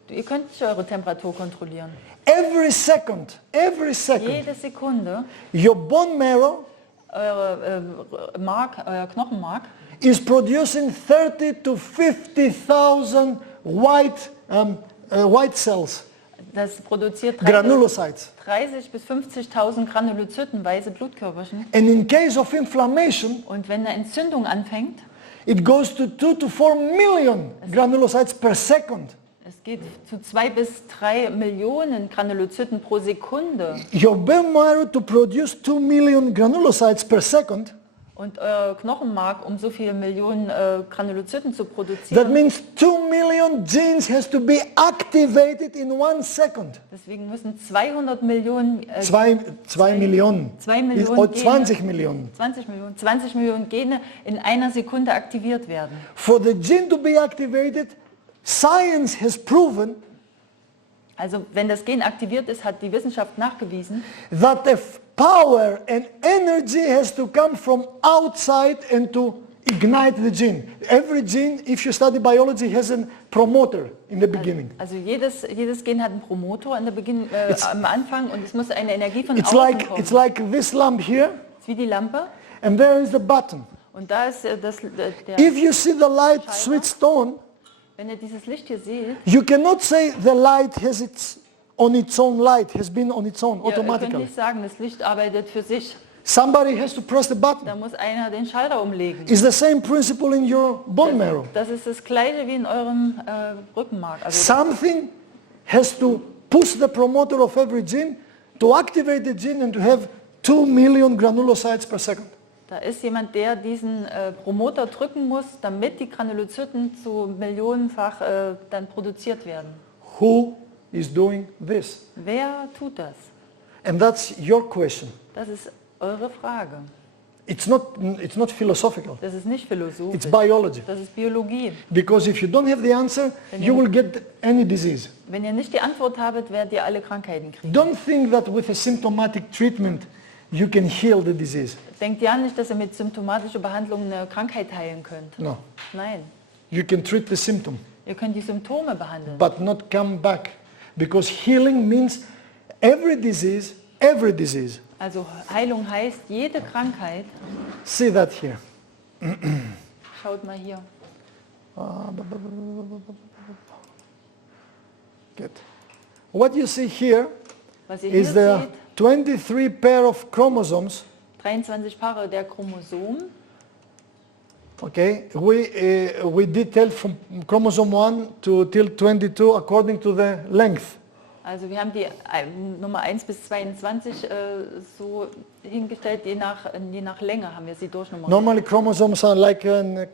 Ihr könnt nicht eure Temperatur kontrollieren. Every second, Jede Sekunde, your bone marrow euer Knochenmark is producing 30 to 50,000 white cells, das produziert granulocytes. 30 bis 50.000 Granulozyten, weiße Blutkörperchen. And in case of inflammation, Und wenn eine Entzündung anfängt, it goes to 2 to 4 million granulocytes per second. es geht zu 2 bis 3 Millionen Granulozyten pro Sekunde. Your bone marrow to produce 2 million granulocytes per second und euer Knochenmark, um so viele Millionen Granulozyten zu That produzieren. means 2 million genes has to be activated in 1 second. Deswegen müssen 200 Millionen, 2 Millionen. 2 Millionen Or Gene, 20 Millionen. 20 Millionen Gene in einer Sekunde aktiviert werden. For the gene to be activated, science has proven Also wenn das Gen aktiviert ist, hat die Wissenschaft nachgewiesen, that the power and energy has to come from outside and to ignite the gene. Every gene, if you study biology, has a promoter in the beginning. also jedes Gen hat einen Promotor am Anfang und es muss eine Energie von It's außen kommen. it's like this lamp here, Es ist wie die Lampe and there is the button. und da ist der If you see the light switched on, wenn ihr dieses Licht hier seht, you cannot say the light has on its own light, has been on its own ihr könnt automatically. nicht sagen, das Licht arbeitet für sich. Somebody has to press the button. Da muss einer den Schalter umlegen. It's the same principle in your bone marrow. Das ist das Gleiche wie in eurem Rückenmark. Also Something has to push the promoter of every gene to activate the gene and to have 2 million granulocytes per second. da ist jemand, der diesen Promoter drücken muss, damit die Granulozyten zu millionenfach dann produziert werden. Who is doing this? Wer tut das? And that's your question. Das ist eure Frage. It's not philosophical. Das ist nicht philosophisch. It's biology. Das ist Biologie. Because if you don't have the answer, you will get any disease. Wenn ihr nicht die Antwort habt, werdet ihr alle Krankheiten kriegen. Don't think that with a symptomatic treatment you can heal the disease. Denkt ja nicht, dass ihr mit symptomatischer Behandlung eine Krankheit heilen könnt. No. Nein. You can treat the symptom, Ihr könnt die Symptome behandeln. but not come back. Because healing means every disease, Also Heilung heißt, jede Krankheit, see that here. schaut mal hier, Good. What you see here was ihr hier is the seht, 23 pair of chromosomes. 23 Paare der Chromosomen. Okay, we detail from chromosome 1 to till 22 according to the length. Also wir haben die Nummer 1 bis 22 so hingestellt, je nach Länge haben wir sie durchnummeriert. Normally chromosomes are like an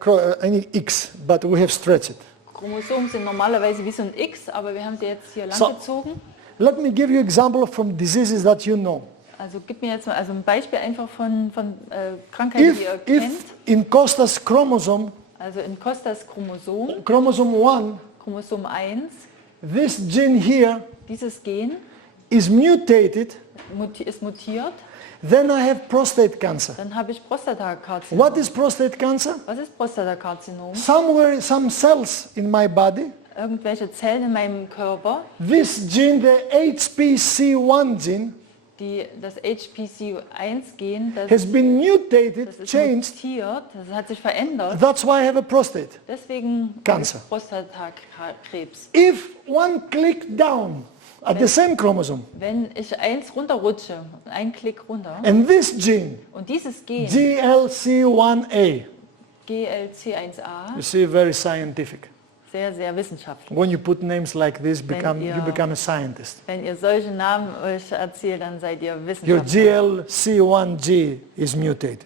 X, but we have stretched it. Chromosomen sind normalerweise wie so ein X, aber wir haben die jetzt hier So- langgezogen. Let me give you example from diseases that you know. Also gib mir jetzt mal ein Beispiel einfach von Krankheiten, die ihr kennt. If in Costa's chromosome, Also in Costas Chromosom, chromosome 1, Chromosom 1, this gene here dieses Gen is mutated, ist mutiert, then I have prostate cancer. dann habe ich Prostatakarzinom. What is prostate cancer? Was ist Prostatakarzinom? Somewhere, some cells in my body, Irgendwelche Zellen in meinem Körper, this gene, the HPC1 gene, das HPC1-Gen, das has been mutated, ist changed. mutiert, das hat sich verändert. That's why I have a prostate. Deswegen Cancer. Prostatakrebs. If one click down at the same chromosome, Wenn ich eins runterrutsche, einen Klick runter, and this gene, und dieses Gen, GLC1A, GLC1A, you see, very scientific. sehr, sehr wissenschaftlich. When you put names like this, Wenn ihr- you become a scientist. Wenn ihr solche Namen euch erzählt, dann seid ihr Your Wissenschaftler. GLC1G is mutated.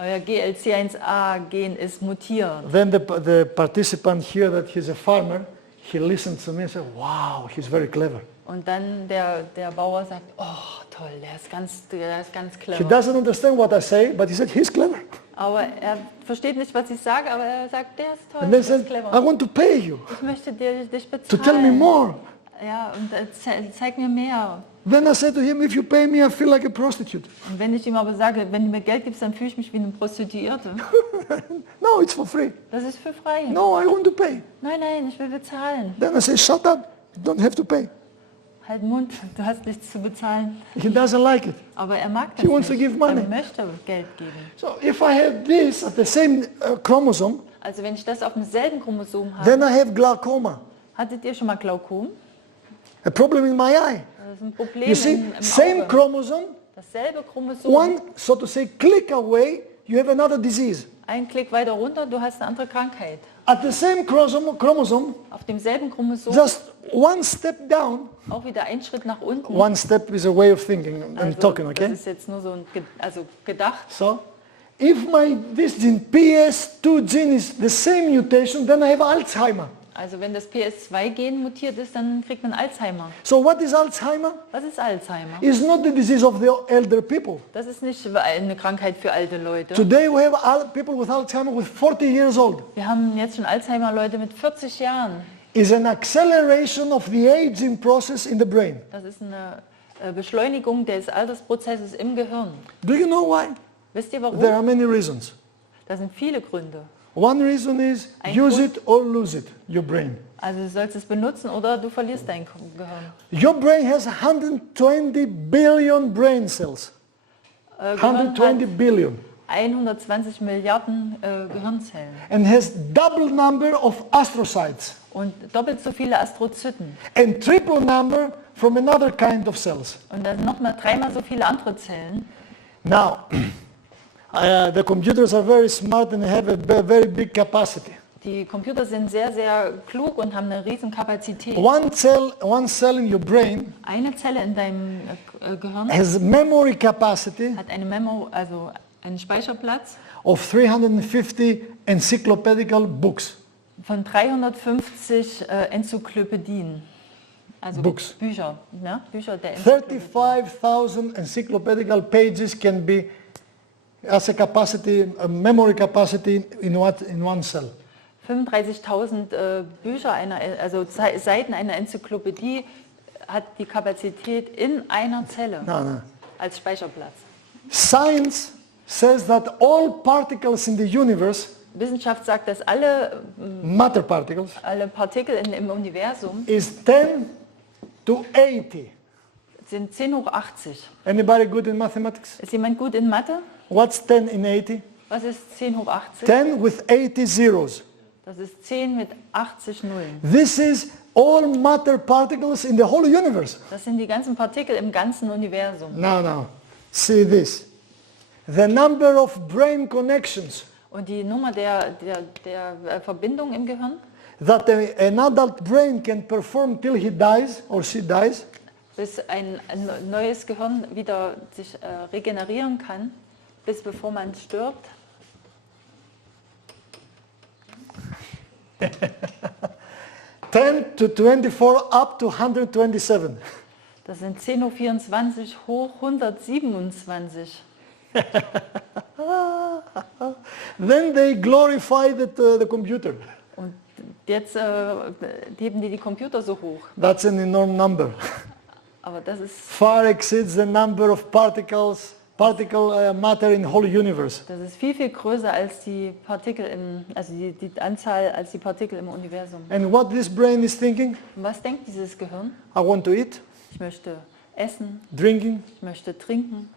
Euer GLC1A-Gen ist mutiert. Then the participant here, that he's a farmer, he listens to me and says, wow, he's very clever. Und dann der Bauer sagt, oh toll, der ist ganz He clever. doesn't understand what I say, but he said, he's clever. Aber er versteht nicht, was ich sage, aber er sagt, der ist toll, And der they ist said, I clever. want to pay you Ich möchte dich bezahlen. to tell me more. Ja, und zeig mir mehr. Then I said to him, if you pay me, I feel like a prostitute. Und wenn ich ihm aber sage, wenn du mir Geld gibst, dann fühle ich mich wie eine Prostituierte. No, it's for free. Das ist für frei. No, I want to pay. Nein, ich will bezahlen. Then I say, shut up, you don't have to pay. Halt Mund, du hast nichts zu bezahlen. He doesn't like it. Aber er mag das He wants nicht. to give money. Er möchte Geld geben. So if I have this at the same chromosome, Also wenn ich das auf demselben Chromosom habe, then I have glaucoma, hattet ihr schon mal Glaukom? a problem in my eye. Das ist ein Problem You see, im same Auge. chromosome, Dasselbe Chromosom, one, so to say, click away, you have another disease. ein Klick weiter runter, du hast eine andere Krankheit. At the same chromosome, Auf demselben Chromosom, just one step down, auch wieder ein Schritt nach unten. one step is a way of thinking and Also, talking, das okay? ist jetzt nur so gedacht. So, If this gene, PS2 gene, is the same mutation, then I have Alzheimer. Also wenn das PS2-Gen mutiert ist, dann kriegt man Alzheimer. So what is Alzheimer? Was ist Alzheimer? It's not the disease of the elder people. Das ist nicht eine Krankheit für alte Leute. Today we have people with Alzheimer with 40 years old. Wir haben jetzt schon Alzheimer-Leute mit 40 Jahren. It's an acceleration of the aging process in the brain. Das ist eine Beschleunigung des Altersprozesses im Gehirn. Do you know why? Wisst ihr warum? There are many reasons. Da sind viele Gründe. One reason is use it or lose it, your brain. Also du sollst es benutzen oder du verlierst dein Gehirn. Your brain has 120 billion brain cells. Gehirn 120 hat billion. 120 Milliarden Gehirnzellen And has double number of astrocytes und doppelt so viele Astrozyten and triple number from another kind of cells. und dann nochmal dreimal so viele andere Zellen. Now, the computers are very smart and have a very big capacity. Die Computer sind sehr, sehr klug und haben eine riesen Kapazität. One cell in your brain Eine Zelle in deinem Gehirn has memory capacity hat also einen Speicherplatz of 350 encyclopedical books. von 350 Enzyklopädien. Also Books. Bücher, ne? Bücher der Enzyklopädie. 35,000 encyclopedical pages can be as a memory capacity in one cell. 35.000 Bücher, also Seiten einer Enzyklopädie hat die Kapazität in einer Zelle No. als Speicherplatz. Science says that all particles in the universe, Wissenschaft sagt, dass alle matter particles, Partikel im Universum is 10 to 80. sind 10 hoch 80. Anybody good in mathematics? Ist jemand gut in Mathe? What's 10 in 80? Was ist 10 hoch 80? 10 with 80 zeros. Das ist 10 mit 80 Nullen. This is all matter particles in the whole universe. Das sind die ganzen Partikel im ganzen Universum. Now, see this. The number of brain connections Und die Nummer der Verbindung im Gehirn, that an adult brain can perform till he dies or she dies, bis ein neues Gehirn wieder sich regenerieren kann, bis bevor man stirbt. 10 to 24 up to 127. Das sind 10 hoch 24 hoch 127. Then they glorify the computer. Und jetzt heben die Computer so hoch. That's an enormous number. Aber das ist, Far exceeds the number of particle matter in the whole universe. das ist viel, viel größer als die Partikel die Anzahl als die Partikel im Universum. And what this brain is thinking? Und was denkt dieses Gehirn? I want to eat, Ich möchte essen, drinking, ich möchte trinken,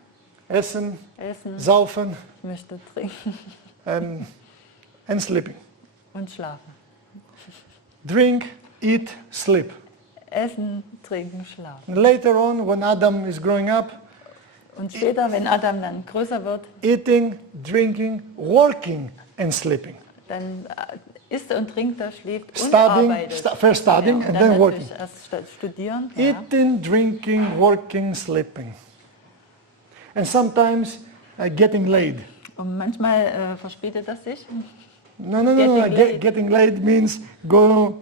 essen, essen, saufen, ich möchte trinken and sleeping. und schlafen. Drink, eat, sleep. Essen, trinken, schlafen. And later on, when Adam is growing up, Und später, wenn Adam dann größer wird, eating, drinking, working and sleeping. dann isst er und trinkt er, schläft und Studying, arbeitet. first studying und and dann then working. natürlich erst studieren. Ja. Eating, drinking, working, sleeping. And sometimes getting laid. Und manchmal verspätet das sich. No. Getting laid. Getting laid means go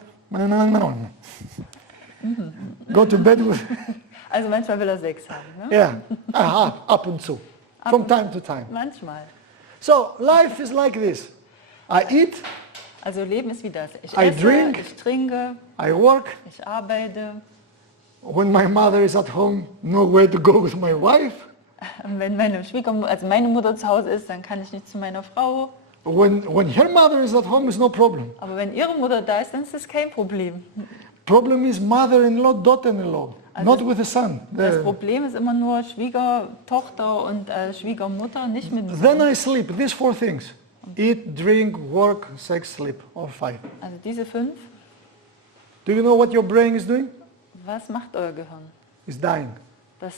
to bed with, Also manchmal will er Sex haben. Ne? yeah, up and to, from time to time. Manchmal. So life is like this. I eat, Also Leben ist wie das. Ich I esse, drink. ich trinke, I work. ich arbeite. When my mother is at home, nowhere to go with my wife. Und wenn meine meine Mutter zu Hause ist, dann kann ich nicht zu meiner Frau. When her mother is at home, it's no problem. Aber wenn ihre Mutter da ist, dann ist das kein Problem. Problem is mother-in-law, daughter-in-law, not with the son. Das Problem ist immer nur Schwiegertochter und Schwiegermutter, nicht mit mir. Then I sleep. These 4 things: eat, drink, work, sex, sleep. All 5. Also diese 5, Do you know what your brain is doing? was macht euer Gehirn? It's dying. Das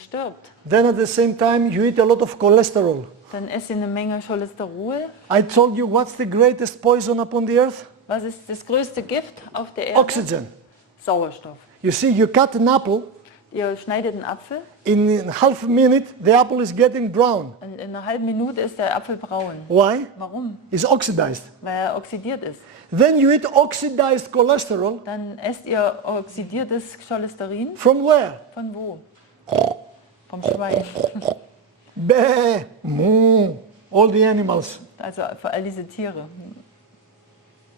stirbt. Then at the same time, you eat a lot of cholesterol. Dann esst ihr eine Menge Cholesterol. I told you what's the greatest poison upon the earth? Was ist das größte Gift auf der Erde? Oxygen. Sauerstoff. You see, you cut an apple, Ihr schneidet einen Apfel, in half a minute the apple is getting brown. und in einer halben Minute ist der Apfel braun. Why? Warum? It's oxidized. Weil er oxidiert ist. Then you eat oxidized cholesterol. Dann esst ihr oxidiertes Cholesterin. From where? Von wo? Vom Schwein. Bäh, moo, all the animals. Also für all diese Tiere.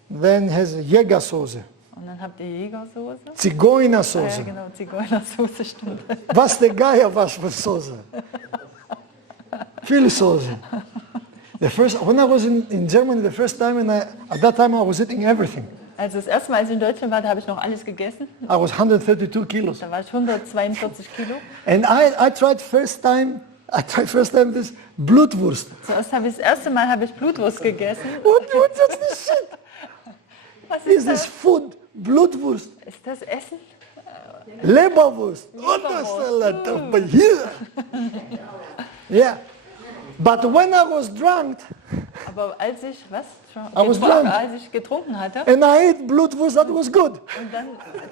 Then has Jägersoße, Und dann habt ihr Jägersoße. Ah, ja, Zigeunersoße. genau, Zigeunersoße stimmt. Was der Geier was für Soße? Viel Soße. When I was in Germany the first time, at that time I was eating everything. Also das erste Mal, als ich in Deutschland war, da habe ich noch alles gegessen. I was 132 kilos. Da war ich 142 Kilo. And I tried first time this Blutwurst. Zuerst habe ich das erste Mal habe ich Blutwurst gegessen. What's this shit? Was Is ist this das? food? Blutwurst. Ist das Essen? Leberwurst. What the but here? Yeah. But when I was drunk Aber als ich, was? was drunk. Als ich getrunken hatte, and I ate Blutwurst, that was good. und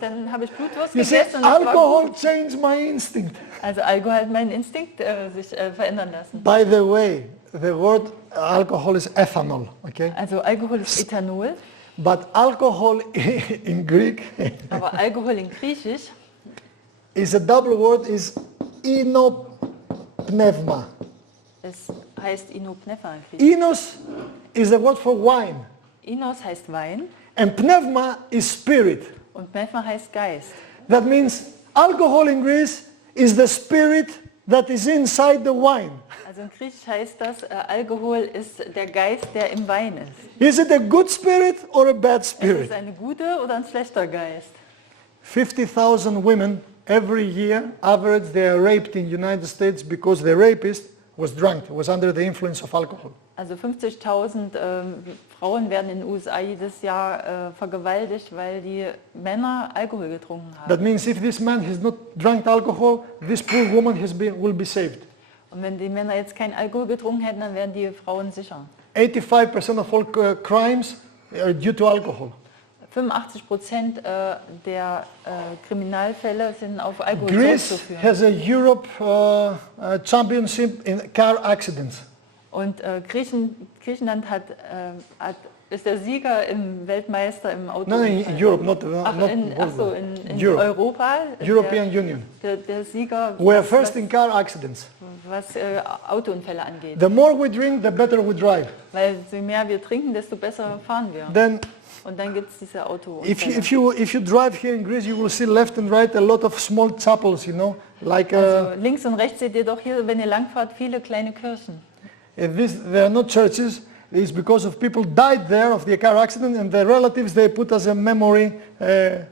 dann habe ich Blutwurst You see, gegessen und das war alcohol gut. changed my instinct. Also Alkohol hat meinen Instinkt sich verändern lassen. By the way, the word alcohol is ethanol, okay? Also Alkohol ist Ethanol, But alcohol in Greek aber Alkohol in Griechisch is a double word, is inopneuma. es heißt Inopneuma in Griechisch. Inos is a word for wine, Inos heißt Wein and pneuma is spirit. und Pneuma heißt Geist. That means alcohol in Greece is the spirit that is inside the wine. Also in Griechisch heißt das, Alkohol ist der Geist, der im Wein ist. Is it a good spirit or a bad Es spirit? ist eine gute oder ein schlechter Geist. 50,000 women every year, average, they are raped in the United States because the rapist was drunk, was under the influence of alcohol. Also 50.000 Frauen werden in den USA jedes Jahr vergewaltigt, weil die Männer Alkohol getrunken haben. That means if this man has not drunk alcohol, this poor woman will be saved. Und wenn die Männer jetzt keinen Alkohol getrunken hätten, dann wären die Frauen sicher. 85% of all crimes are due to alcohol. 85% der Kriminalfälle sind auf Alkohol Greece zurückzuführen. has a Europe championship in car accidents. Und Griechenland ist der Sieger im Weltmeister im Auto. No, in Europe, not in Europe. Europa. ist European Union. Der Sieger, We are first in car accidents. was Autounfälle angeht. The more we drink, the better we drive. Weil je mehr wir trinken, desto besser fahren wir. Then, Und dann gibt es diese if Autounfälle. you drive here in Greece, you will see left and right a lot of small chapels, like Also links und rechts seht ihr doch hier, wenn ihr langfahrt, viele kleine Kirchen. they are not churches. It's because of people died there of the car accident, and the relatives they put as a memory the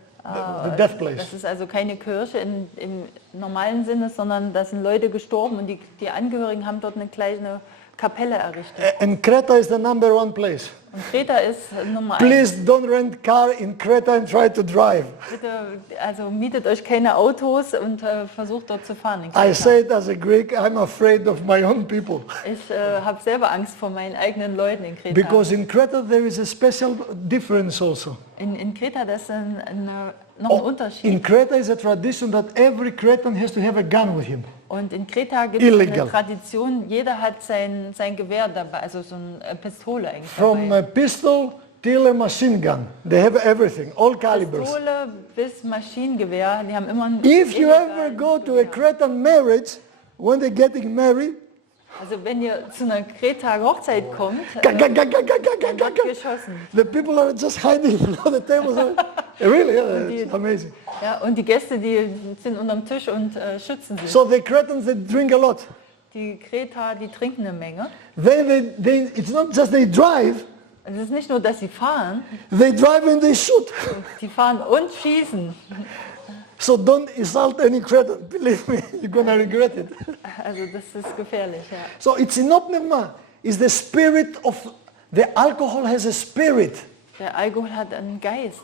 death place. Das ist also keine Kirche im normalen Sinne, sondern da sind Leute gestorben und die Angehörigen haben dort eine kleine Kapelle errichtet. And Creta is the #1 place. Und Kreta ist Nummer 1. Please don't rent car in Creta and try to drive. Bitte, also mietet euch keine Autos und versucht dort zu fahren. In I Kreta. say it as a Greek, I'm afraid of my own people. Ich habe selber Angst vor meinen eigenen Leuten in Kreta. Because in Creta there is a special difference also. In Kreta das ist noch ein Unterschied. In Creta is a tradition that every Cretan has to have a gun with him. Und in Kreta gibt es Illegal. eine Tradition, jeder hat sein Gewehr dabei, also so eine Pistole eigentlich From dabei. a pistol till a machine gun. They have everything, all calibers. Pistole bis Maschinengewehr, die haben immer ein If you illegal ever go to a Gewehr. Cretan marriage, when they're getting married, Also wenn ihr zu einer Kreta Hochzeit kommt, ga, ga, ga, ga, ga, ga, ga, dann ga, wird ga. geschossen. The people are just hiding below the tables. Really, yeah, it's amazing. Ja, und die Gäste, die sind unterm Tisch und schützen sich. So the Cretans, they drink a lot. Die Kreta, die trinken eine Menge. It's not just they drive, Es ist nicht nur, dass sie fahren, they drive and they shoot. die fahren und schießen. So don't insult any Cretan. Believe me, you're gonna regret it. Also das ist gefährlich, ja. So it's inopneuma. It's the spirit of, the alcohol has a spirit. Der Alkohol hat einen Geist.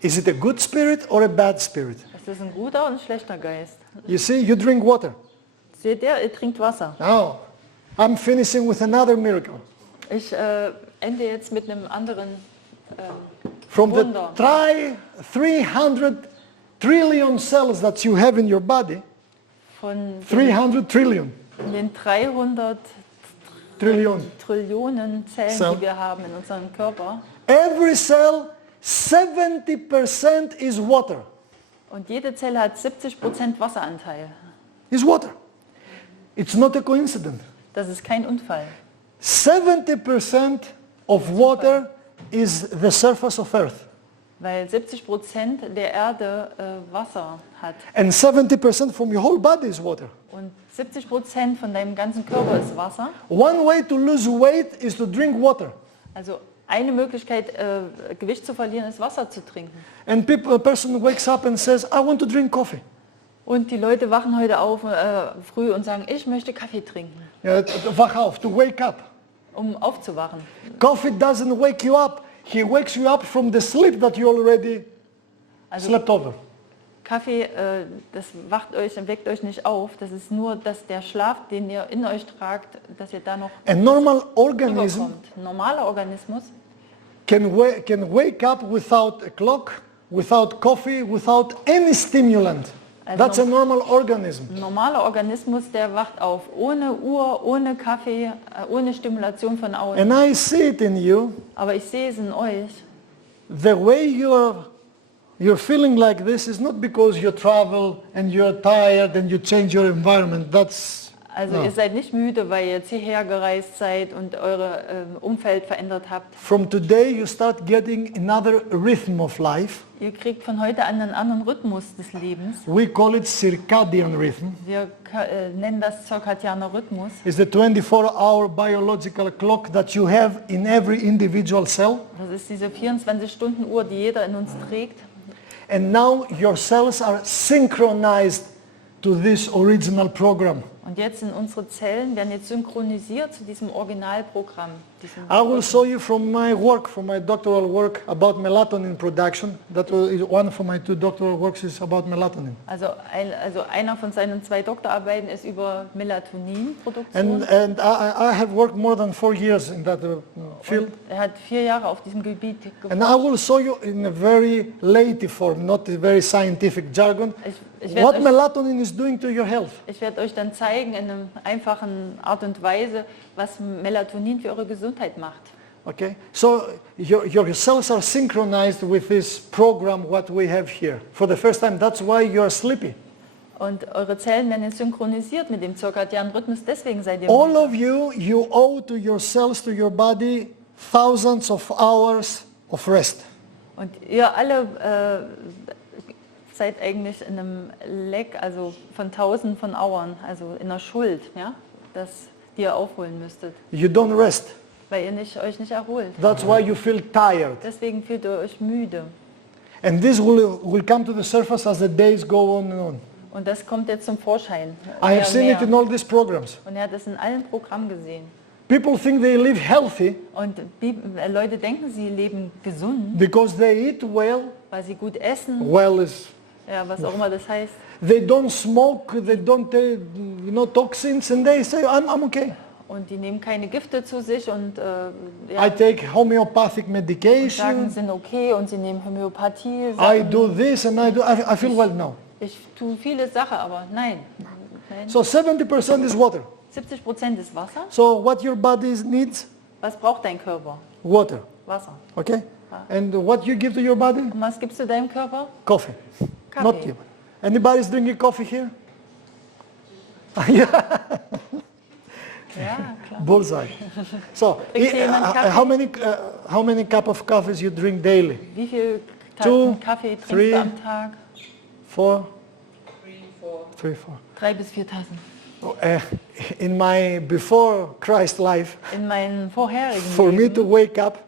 Is it a good spirit or a bad spirit? Es ist ein guter und ein schlechter Geist. You see, you drink water. Seht ihr trinkt Wasser. Now, I'm finishing with another miracle. Ich ende jetzt mit einem anderen From the Wunder. 300 trillion cells that you have in your body, von 300 trillion. den 300 Trillion. Trillionen Zellen, Cell. die wir haben in unserem Körper. Every cell, 70% is water. Und jede Zelle hat 70% Wasseranteil. Is water. It's not a coincidence. Das ist kein Unfall. 70% of water is the surface of Earth. Weil 70% der Erde Wasser hat. And 70% from your whole body is water. Und 70% von deinem ganzen Körper ist Wasser. One way to lose weight is to drink water. Also eine Möglichkeit, Gewicht zu verlieren, ist Wasser zu trinken. And a person wakes up and says, I want to drink coffee. Und die Leute wachen heute auf früh und sagen, ich möchte Kaffee trinken, Yeah, wach auf, to wake up. um aufzuwachen. Coffee doesn't wake you up. He wakes you up from the sleep that you already Also slept over. Kaffee, das weckt euch nicht auf. Das ist nur, dass der Schlaf, den ihr in euch tragt, dass ihr da noch A normal organism rüberkommt. Ein normaler Organismus can wake up without a clock, without coffee, without any stimulant. Also That's a normal organism. Ein normaler Organismus, der wacht auf ohne Uhr, ohne Kaffee, ohne Stimulation von außen. And I see it in you. Aber ich sehe es in euch. The way you're feeling like this is not because you travel and you're tired and you change your environment. Also No. ihr seid nicht müde, weil ihr jetzt hierher gereist seid und eure Umfeld verändert habt. From today you start getting another rhythm of life. Ihr kriegt von heute an einen anderen Rhythmus des Lebens. We call it circadian rhythm. Wir nennen das zirkadianer Rhythmus. It's the 24-hour biological clock that you have in every individual cell. Das ist diese 24-Stunden-Uhr, die jeder in uns trägt. And now your cells are synchronized to this original program. Und jetzt sind unsere Zellen, werden jetzt synchronisiert zu diesem Originalprogramm. I will show you from my work, from my doctoral work about melatonin production. That is one of my 2 doctoral works is about melatonin. Also einer von seinen 2 Doktorarbeiten ist über Melatoninproduktion. And I have worked more than 4 years in that field. Und er hat 4 Jahre auf diesem Gebiet And I geforscht. will show you in a very lay form, not a very scientific jargon, Ich werde what euch, melatonin is doing to your health. ich werde euch dann zeigen in einer einfachen Art und Weise, was Melatonin für eure Gesundheit macht. Okay, so your cells are synchronized with this program what we have here. For the first time, that's why you are sleepy. Und eure Zellen werden jetzt synchronisiert mit dem zirkadianen Rhythmus, deswegen seid ihr All müde. of you owe to your cells, to your body, thousands of hours of rest. Und ihr alle seid eigentlich in einem Leck, also von Tausenden von Auern, also in einer Schuld, ja, die ihr aufholen müsstet, You don't rest. weil ihr euch nicht erholt. That's why you feel tired. Deswegen fühlt ihr euch müde. And this will come to the surface as the days go on and on. Und das kommt jetzt zum Vorschein. I mehr have und seen it mehr. in all these programs. Und er hat es in allen Programmen gesehen. People think they live healthy Und Leute denken, sie leben gesund, because they eat well. weil sie gut essen, Well is ja, was auch immer das heißt. they don't smoke, they don't take toxins, and they say I'm okay. Und die nehmen keine Gifte zu sich und I take homeopathic sagen, medication. sind okay und sie nehmen Homöopathie. I Sachen. do this and I feel well now. Ich tue viele Sachen, aber nein. So 70% is water. 70% ist Wasser. So what your body needs? Was braucht dein Körper? Water. Wasser. Okay? And what you give to your body? Und was gibst du deinem Körper? Coffee. Kaffee. Not you. Anybody's drinking coffee here? Yeah, Ja, klar. bullseye. So, Trinkt jemand Kaffee? how many cup of coffees you drink daily? Wie viel Two, Tassen Kaffee trinkst three. du am Tag? 4? 3, 4. 3 bis 4 Tassen. In my before Christ life, In meinem vorherigen for me Leben, to wake up,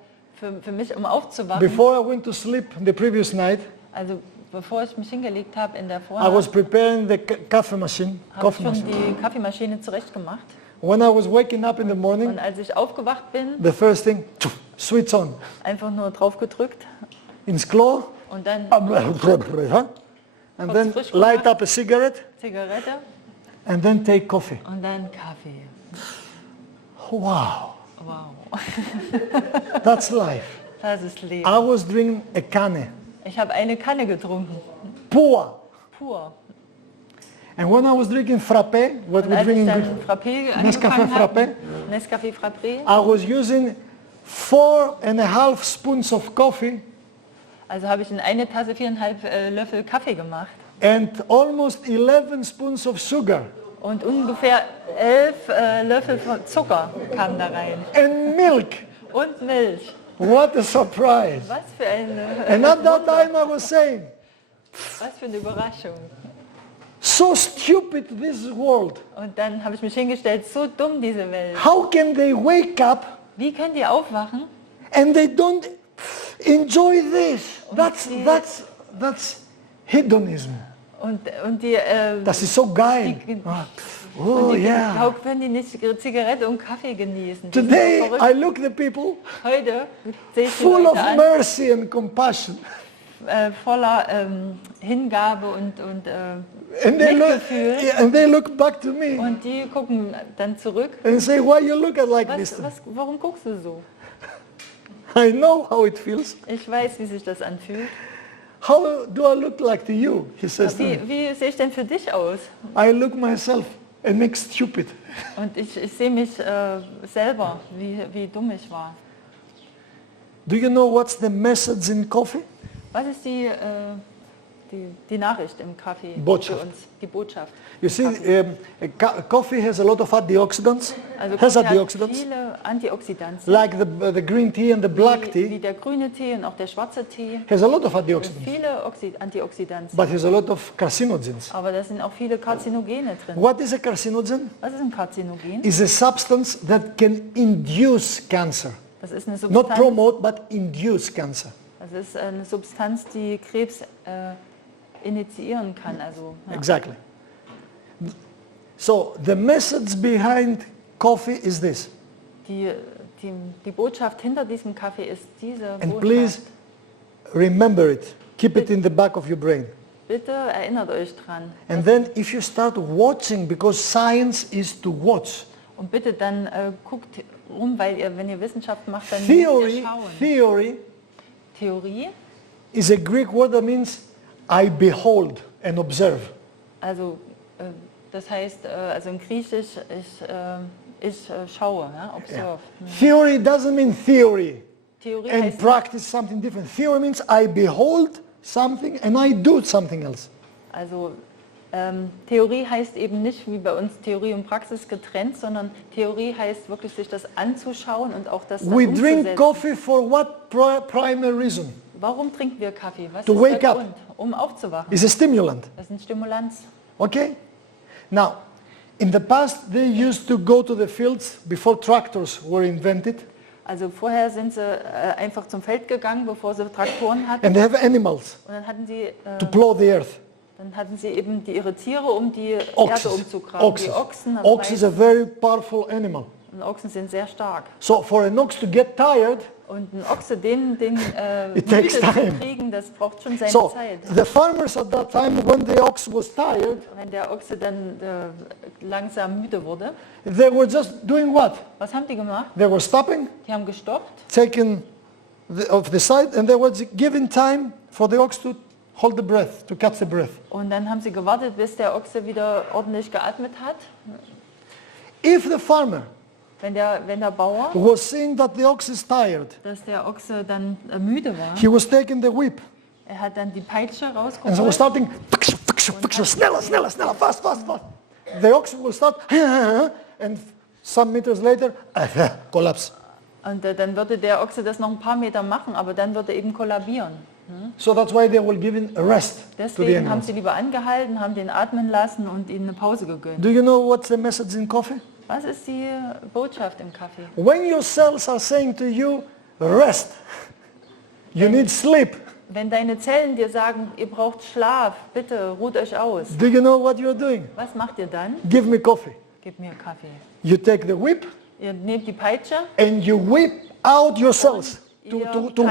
für mich, um aufzuwachen, before I went to sleep the previous night, also bevor ich mich hingelegt habe in der I Vornacht, was preparing the coffee machine. habe ich schon die Kaffeemaschine zurechtgemacht. When I was waking up in the morning, Und als ich aufgewacht bin, the first thing, switch on. einfach nur drauf gedrückt Ins Klo, und dann and then frisch light gemacht. up a cigarette, Zigarette and then take coffee. und dann Kaffee. Wow, Wow, that's life. das ist Leben. I was drinking a cane. Ich habe eine Kanne getrunken. pur. pur. And when I was drinking frappe, what Und we als ich drink dann in Frappé Nescafé angefangen Frappé, habe, Nescafé Frappé, I was using 4.5 spoons of coffee also habe ich in eine Tasse 4,5 Löffel Kaffee gemacht and almost 11 spoons of sugar und ungefähr 11 Löffel von Zucker kamen da rein and milk. und Milch. What a surprise. Was für eine, And at that time I was saying, was für eine Überraschung. so stupid this world. Und dann habe ich mich hingestellt, so dumm diese Welt. How can they wake up Wie könnt ihr aufwachen? and they don't enjoy this? That's hedonism. Und die, Das ist so geil. die, Oh und die yeah. können die nicht ihre Zigarette und Kaffee genießen. Die sind Today so verrückt. I look the people Heute sehe ich die full of Leute an, mercy and compassion. voller Hingabe und And they look, Mitgefühl. and they look back to me Und die gucken dann zurück. and say, why you look at like this? Warum guckst du so? I know how it feels. Ich weiß, wie sich das anfühlt. How do I look like to you? He says to me. Wie sehe ich denn für dich aus? I look myself and make stupid. Und ich sehe mich selber, wie dumm ich war. Do you know what's the message in coffee? Was ist die Nachricht im Kaffee Botschaft. für uns? Die Botschaft. You see, coffee has a lot of antioxidants. Also Has Kaffee hat antioxidants. viele Antioxidantien. Like the green tea and the black Wie tea der grüne Tee und auch der schwarze Tee. has a lot of antioxidants, Viele Antioxidantien. but has a lot of carcinogens. Aber da sind auch viele Karzinogene drin. What is a carcinogen? Was ist ein Karzinogen? Is a substance that can induce cancer. Das ist eine Not Substanz, promote, but induce cancer. das ist eine Substanz, die Krebs initiieren kann. Also, ja. Exactly. So the message behind coffee is this. Die Botschaft hinter diesem Kaffee ist diese And Botschaft. please remember it. Keep it in the back of your brain. Bitte erinnert euch dran. And then if you start watching, because science is to watch. Und bitte dann guckt rum, weil wenn ihr Wissenschaft macht, dann müsst ihr schauen. Theory Theorie, is a Greek word that means I behold and observe. also das heißt, also in Griechisch, ich schaue, ja, observe. Theory doesn't mean theory Theorie and heißt, practice something different. Theory means I behold something and I do something else. also Theorie heißt eben nicht wie bei uns Theorie und Praxis getrennt, sondern Theorie heißt wirklich sich das anzuschauen und auch das dann We drink umzusetzen. coffee for what primary reason? Warum trinken wir Kaffee? Was To ist wake der up. Grund? Um aufzuwachen. It's a stimulant. Das ist ein Stimulanz. Okay? Now, in the past they used to go to the fields before tractors were invented, Also vorher sind sie einfach zum Feld gegangen, bevor sie Traktoren hatten. and they have animals Und dann hatten sie, to plow the earth. dann hatten sie eben ihre Tiere, um die Erde Oxes. umzugraben. Oxes. Die Ochsen. das Ox is a heißt, very powerful animal. und Ochsen sind sehr stark. So for an ox to get tired, Und ein Ochse, den It takes müde zu time. kriegen, das braucht schon seine so Zeit. the farmers at that time, when the ox was tired, Wenn der Ochse dann langsam müde wurde, they were just doing what? was haben die gemacht? They were stopping, Die haben gestoppt taking off the side, and they were giving time for the ox to hold the breath, to catch the breath. und dann haben sie gewartet, bis der Ochse wieder ordentlich geatmet hat. If the farmer Wenn der Bauer, was seeing that the ox is tired, dass der Ochse dann müde war, he was taking the whip er hat dann die Peitsche and so was rausgeholt starting, schneller, schneller, schneller, fast, fast, fast. The ox will start, and some meters later, collapse. und dann würde der Ochse das noch ein paar Meter machen, aber dann würde er eben kollabieren. So that's why they will give him a rest to the Deswegen haben animal. sie lieber angehalten, haben den atmen lassen und ihnen eine Pause gegönnt. Do you know what's the message in coffee? Was ist die Botschaft im Kaffee? When your cells are saying to you, rest, you need sleep, Wenn deine Zellen dir sagen, ihr braucht Schlaf, bitte ruht euch aus. do you know what you're doing? Was macht ihr dann? Give me coffee. Gib mir Kaffee. You take the whip Ihr nehmt die Peitsche and you whip out your cells to Ihr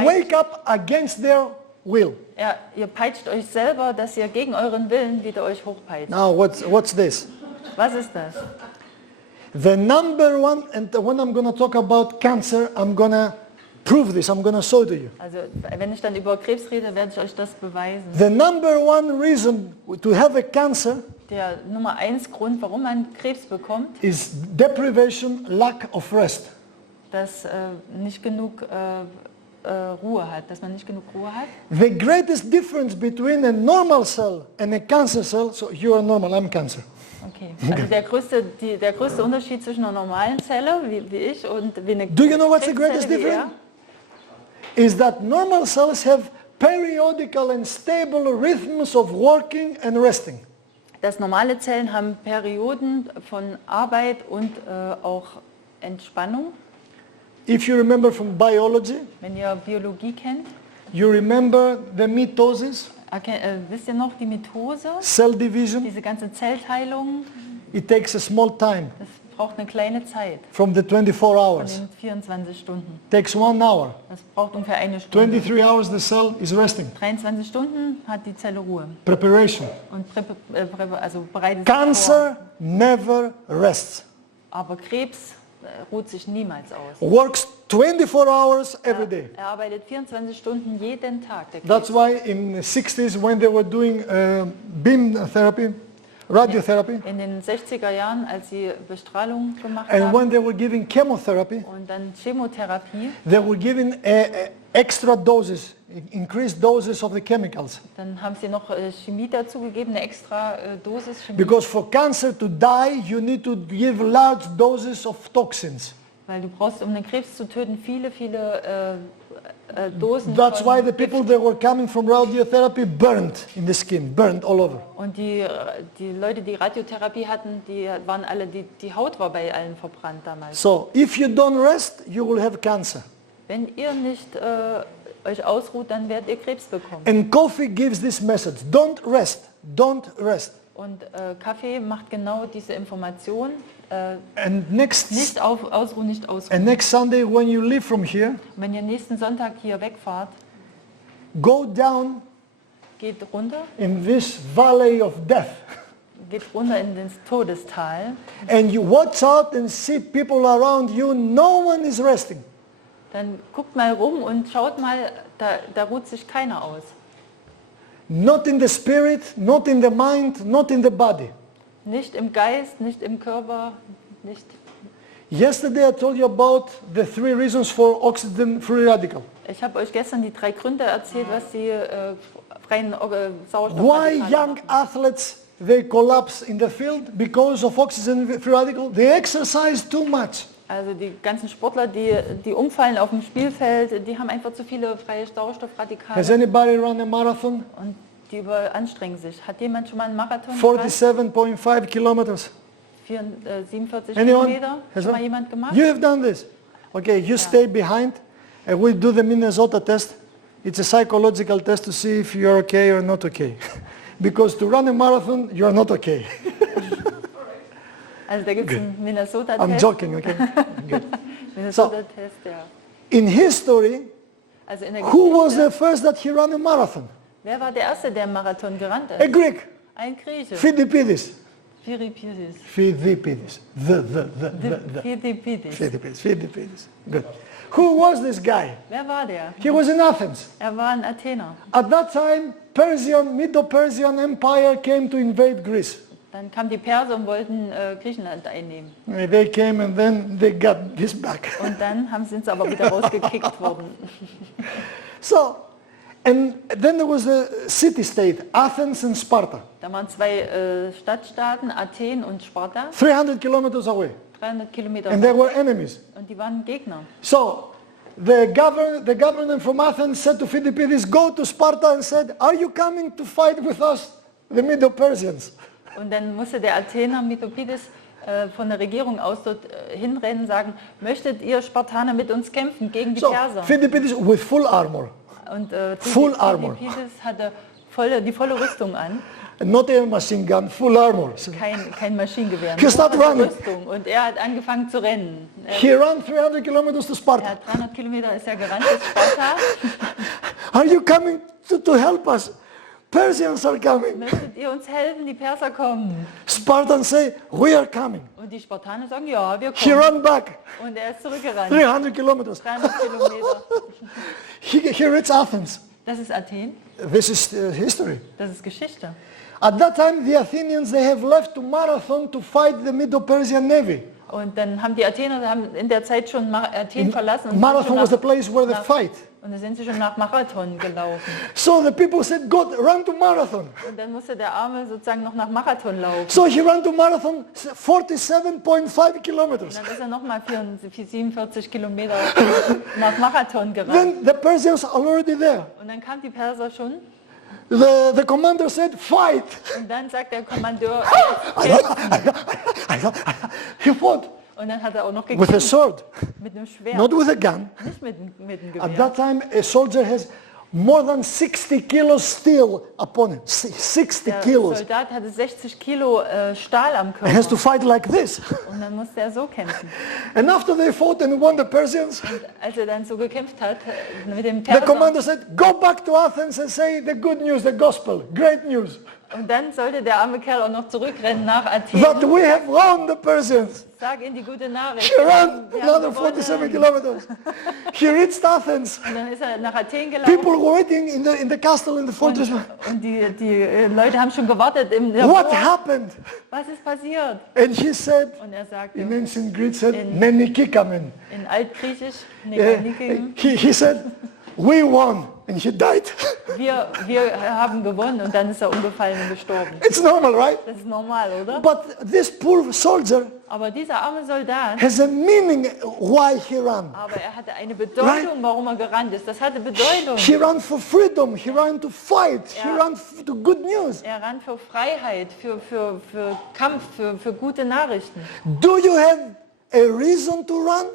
wake up against their will. ja, ihr peitscht euch selber, dass ihr gegen euren Willen wieder euch hochpeitscht. Now what's this? Was ist das? The number one, and when I'm going to talk about cancer, I'm going to prove this. I'm going to show it to you. Also wenn ich dann über Krebs rede, werde ich euch das beweisen. The number one reason to have a cancer Der Nummer 1 Grund, warum man Krebs bekommt, is deprivation, lack of rest. dass nicht genug Ruhe hat, dass man nicht genug Ruhe hat. The greatest difference between a normal cell and a cancer cell, so you are normal, I'm cancer. Okay. Also der größte Unterschied zwischen einer normalen Zelle, wie ich, und wie eine Do you know what's the Krebszelle greatest wie difference? Is that normal cells have periodical and stable rhythms of working and resting. Dass normale Zellen haben Perioden von Arbeit und auch Entspannung. If you remember from biology, Wenn ihr Biologie kennt, you remember the mitosis, wisst ihr noch die Mitose, cell division. diese ganze Zellteilung, It takes a small time das braucht eine kleine Zeit from the 24 von hours. den 24 Stunden. Takes 1 hour. Das braucht ungefähr eine Stunde. 23 hours the cell is resting. 23 Stunden hat die Zelle Ruhe Preparation. und also bereitet sich vor. Cancer never rests. Aber Krebs ruht sich niemals aus. Works 24 hours every day. Er arbeitet 24 Stunden jeden Tag. Der Krebs. That's why in the 60s when they were doing beam therapy, radiotherapy, In den 60er Jahren, als sie Bestrahlung gemacht and haben when they were giving chemotherapy, und dann Chemotherapie, they were giving extra doses, increased doses of the chemicals. dann haben sie noch Chemie dazugegeben, eine extra Dosis Chemie. Because for cancer to die, you need to give large doses of toxins. Weil du brauchst, um den Krebs zu töten, viele Dosen That's von why the people that were coming from radiotherapy burned in the skin, burned all over. Und die Leute, die Radiotherapie hatten, die Haut war bei allen verbrannt damals. So if you don't rest, you will have cancer. Wenn ihr nicht euch ausruht, dann werdet ihr Krebs bekommen. And coffee gives this message, don't rest, don't rest. Und Kaffee macht genau diese Information. And next Ausruhen, nicht ausruhen. And next Sunday when you leave from here, Wenn ihr nächsten Sonntag hier wegfahrt, go down geht runter in this valley of death. Geht runter in das Todestal. And you watch out and see people around you, no one is resting. Dann guckt mal rum und schaut mal, da ruht sich keiner aus. Not in the spirit, not in the mind, not in the body. Nicht im Geist, nicht im Körper, nicht. Yesterday I told you about the 3 reasons for oxygen-free radical. Ich habe euch gestern die 3 Gründe erzählt, was die freien Sauerstoff. Why young athletes they collapse in the field because of oxygen-free radical? They exercise too much. Also die ganzen Sportler, die umfallen auf dem Spielfeld, die haben einfach zu viele freie Sauerstoffradikale. Has anybody run a marathon? Und die überanstrengen sich. Hat jemand schon mal einen Marathon gemacht? 47.5 kilometers. 47 Anyone? Kilometer? Hat schon mal jemand gemacht? You have done this. Okay, you stay behind and we do the Minnesota test. It's a psychological test to see if you're okay or not okay. Because to run a marathon, you're not okay. Also da gibt es einen Minnesota-Test. I'm joking, okay? Good. Minnesota-Test, ja. In history, Also in der who was Geschichte, the first that he ran a marathon? wer war der Erste, der einen Marathon gerannt A ist? Greek, Ein Grieche. Phidippides. Philippides. Phidippides. Phidippides. Good. Who was this guy? Wer war der? He was in Athens. Er war ein Athener. At that time, Medo-Persian Empire came to invade Greece. Dann kamen die Perser und wollten Griechenland einnehmen. They came and then they got this back. Und dann sind sie aber wieder rausgekickt worden. So, and then there was a city-state, Athens and Sparta, Da waren 2 Stadtstaaten, Athen und Sparta, 300 kilometers away. 300 Kilometer And they weit. were enemies. Und die waren Gegner. So, the government from Athens said to Phidippides, go to Sparta and said, are you coming to fight with us, the Medo-Persians? Und dann musste der Athener Metopides von der Regierung aus dort hinrennen und sagen, möchtet ihr Spartaner mit uns kämpfen gegen die So, Perser? Phidippides with full armor, Und full armor. Philippides hatte die volle Rüstung an, not a machine gun, full armor. So kein Maschinengewehr, He started nur running. Rüstung. Und er hat angefangen zu rennen. he ran 300 kilometers to Er Sparta. hat 300 Kilometer ist er gerannt bis Sparta. Are you coming to help us? Persians are coming. Möchtet ihr uns helfen? Die Perser kommen. Spartans say, we are coming. Und die Spartaner sagen, ja, wir He kommen. ran back Und er ist zurückgerannt. 300 kilometers. 300 Kilometer. He reached Athens. Das ist Athen. This is history. Das ist Geschichte. At that time, the Athenians, they have left to Marathon to fight the Medo-Persian navy. Und dann haben die Athener in der Zeit schon Athen verlassen. Und Marathon was the place where they nach, fight. und dann sind sie schon nach Marathon gelaufen. So the people said, God, run to Marathon. Und dann musste der Arme sozusagen noch nach Marathon laufen. So he ran to Marathon 47.5 kilometers. Und dann ist er nochmal 47 Kilometer nach Marathon gerannt. Then the Persians are already there. Und dann kam die Perser schon. The commander said, fight. Und dann sagt der Kommandeur, He fought und dann hat er auch noch with a gekämpft sword, mit einem Schwert, not with a gun. nicht mit einem At Gewehr. that time, a soldier has more than 60 kilos steel upon him. 60 Der kilos. Soldat hatte 60 Kilo Stahl am He has to Körper fight like this. und dann musste er so kämpfen. And after they fought and won the Persians, Und als er dann so gekämpft hat mit dem the Perser, commander said, go back to Athens and say the good news, the gospel, great news, und dann sollte der arme Kerl auch noch zurückrennen nach Athen. that we have won the Persians. Sag ihnen die gute Nachricht. He ran Wir haben another gewonnen. 47 kilometers. He reached Athens. Und dann ist er nach Athen gelaufen. People were waiting in the castle, in the fortress. Und die Leute haben schon gewartet im What Labor. happened? Was ist passiert? And he said, Und er sagte in ancient Greek, said, Nenikikamen. in Altgriechisch, Nekanikim, He said, we won. And he died. wir haben gewonnen und dann ist er umgefallen und gestorben. It's normal, right? Das ist normal, oder? But this poor soldier Aber dieser arme Soldat, has a meaning why he ran. aber er hatte eine Bedeutung, warum er gerannt ist. Das hatte Bedeutung. He ran for freedom. He ran to fight. He Ja. ran to good news. Er ran für Freiheit, für Kampf, für gute Nachrichten. Do you have a reason to run?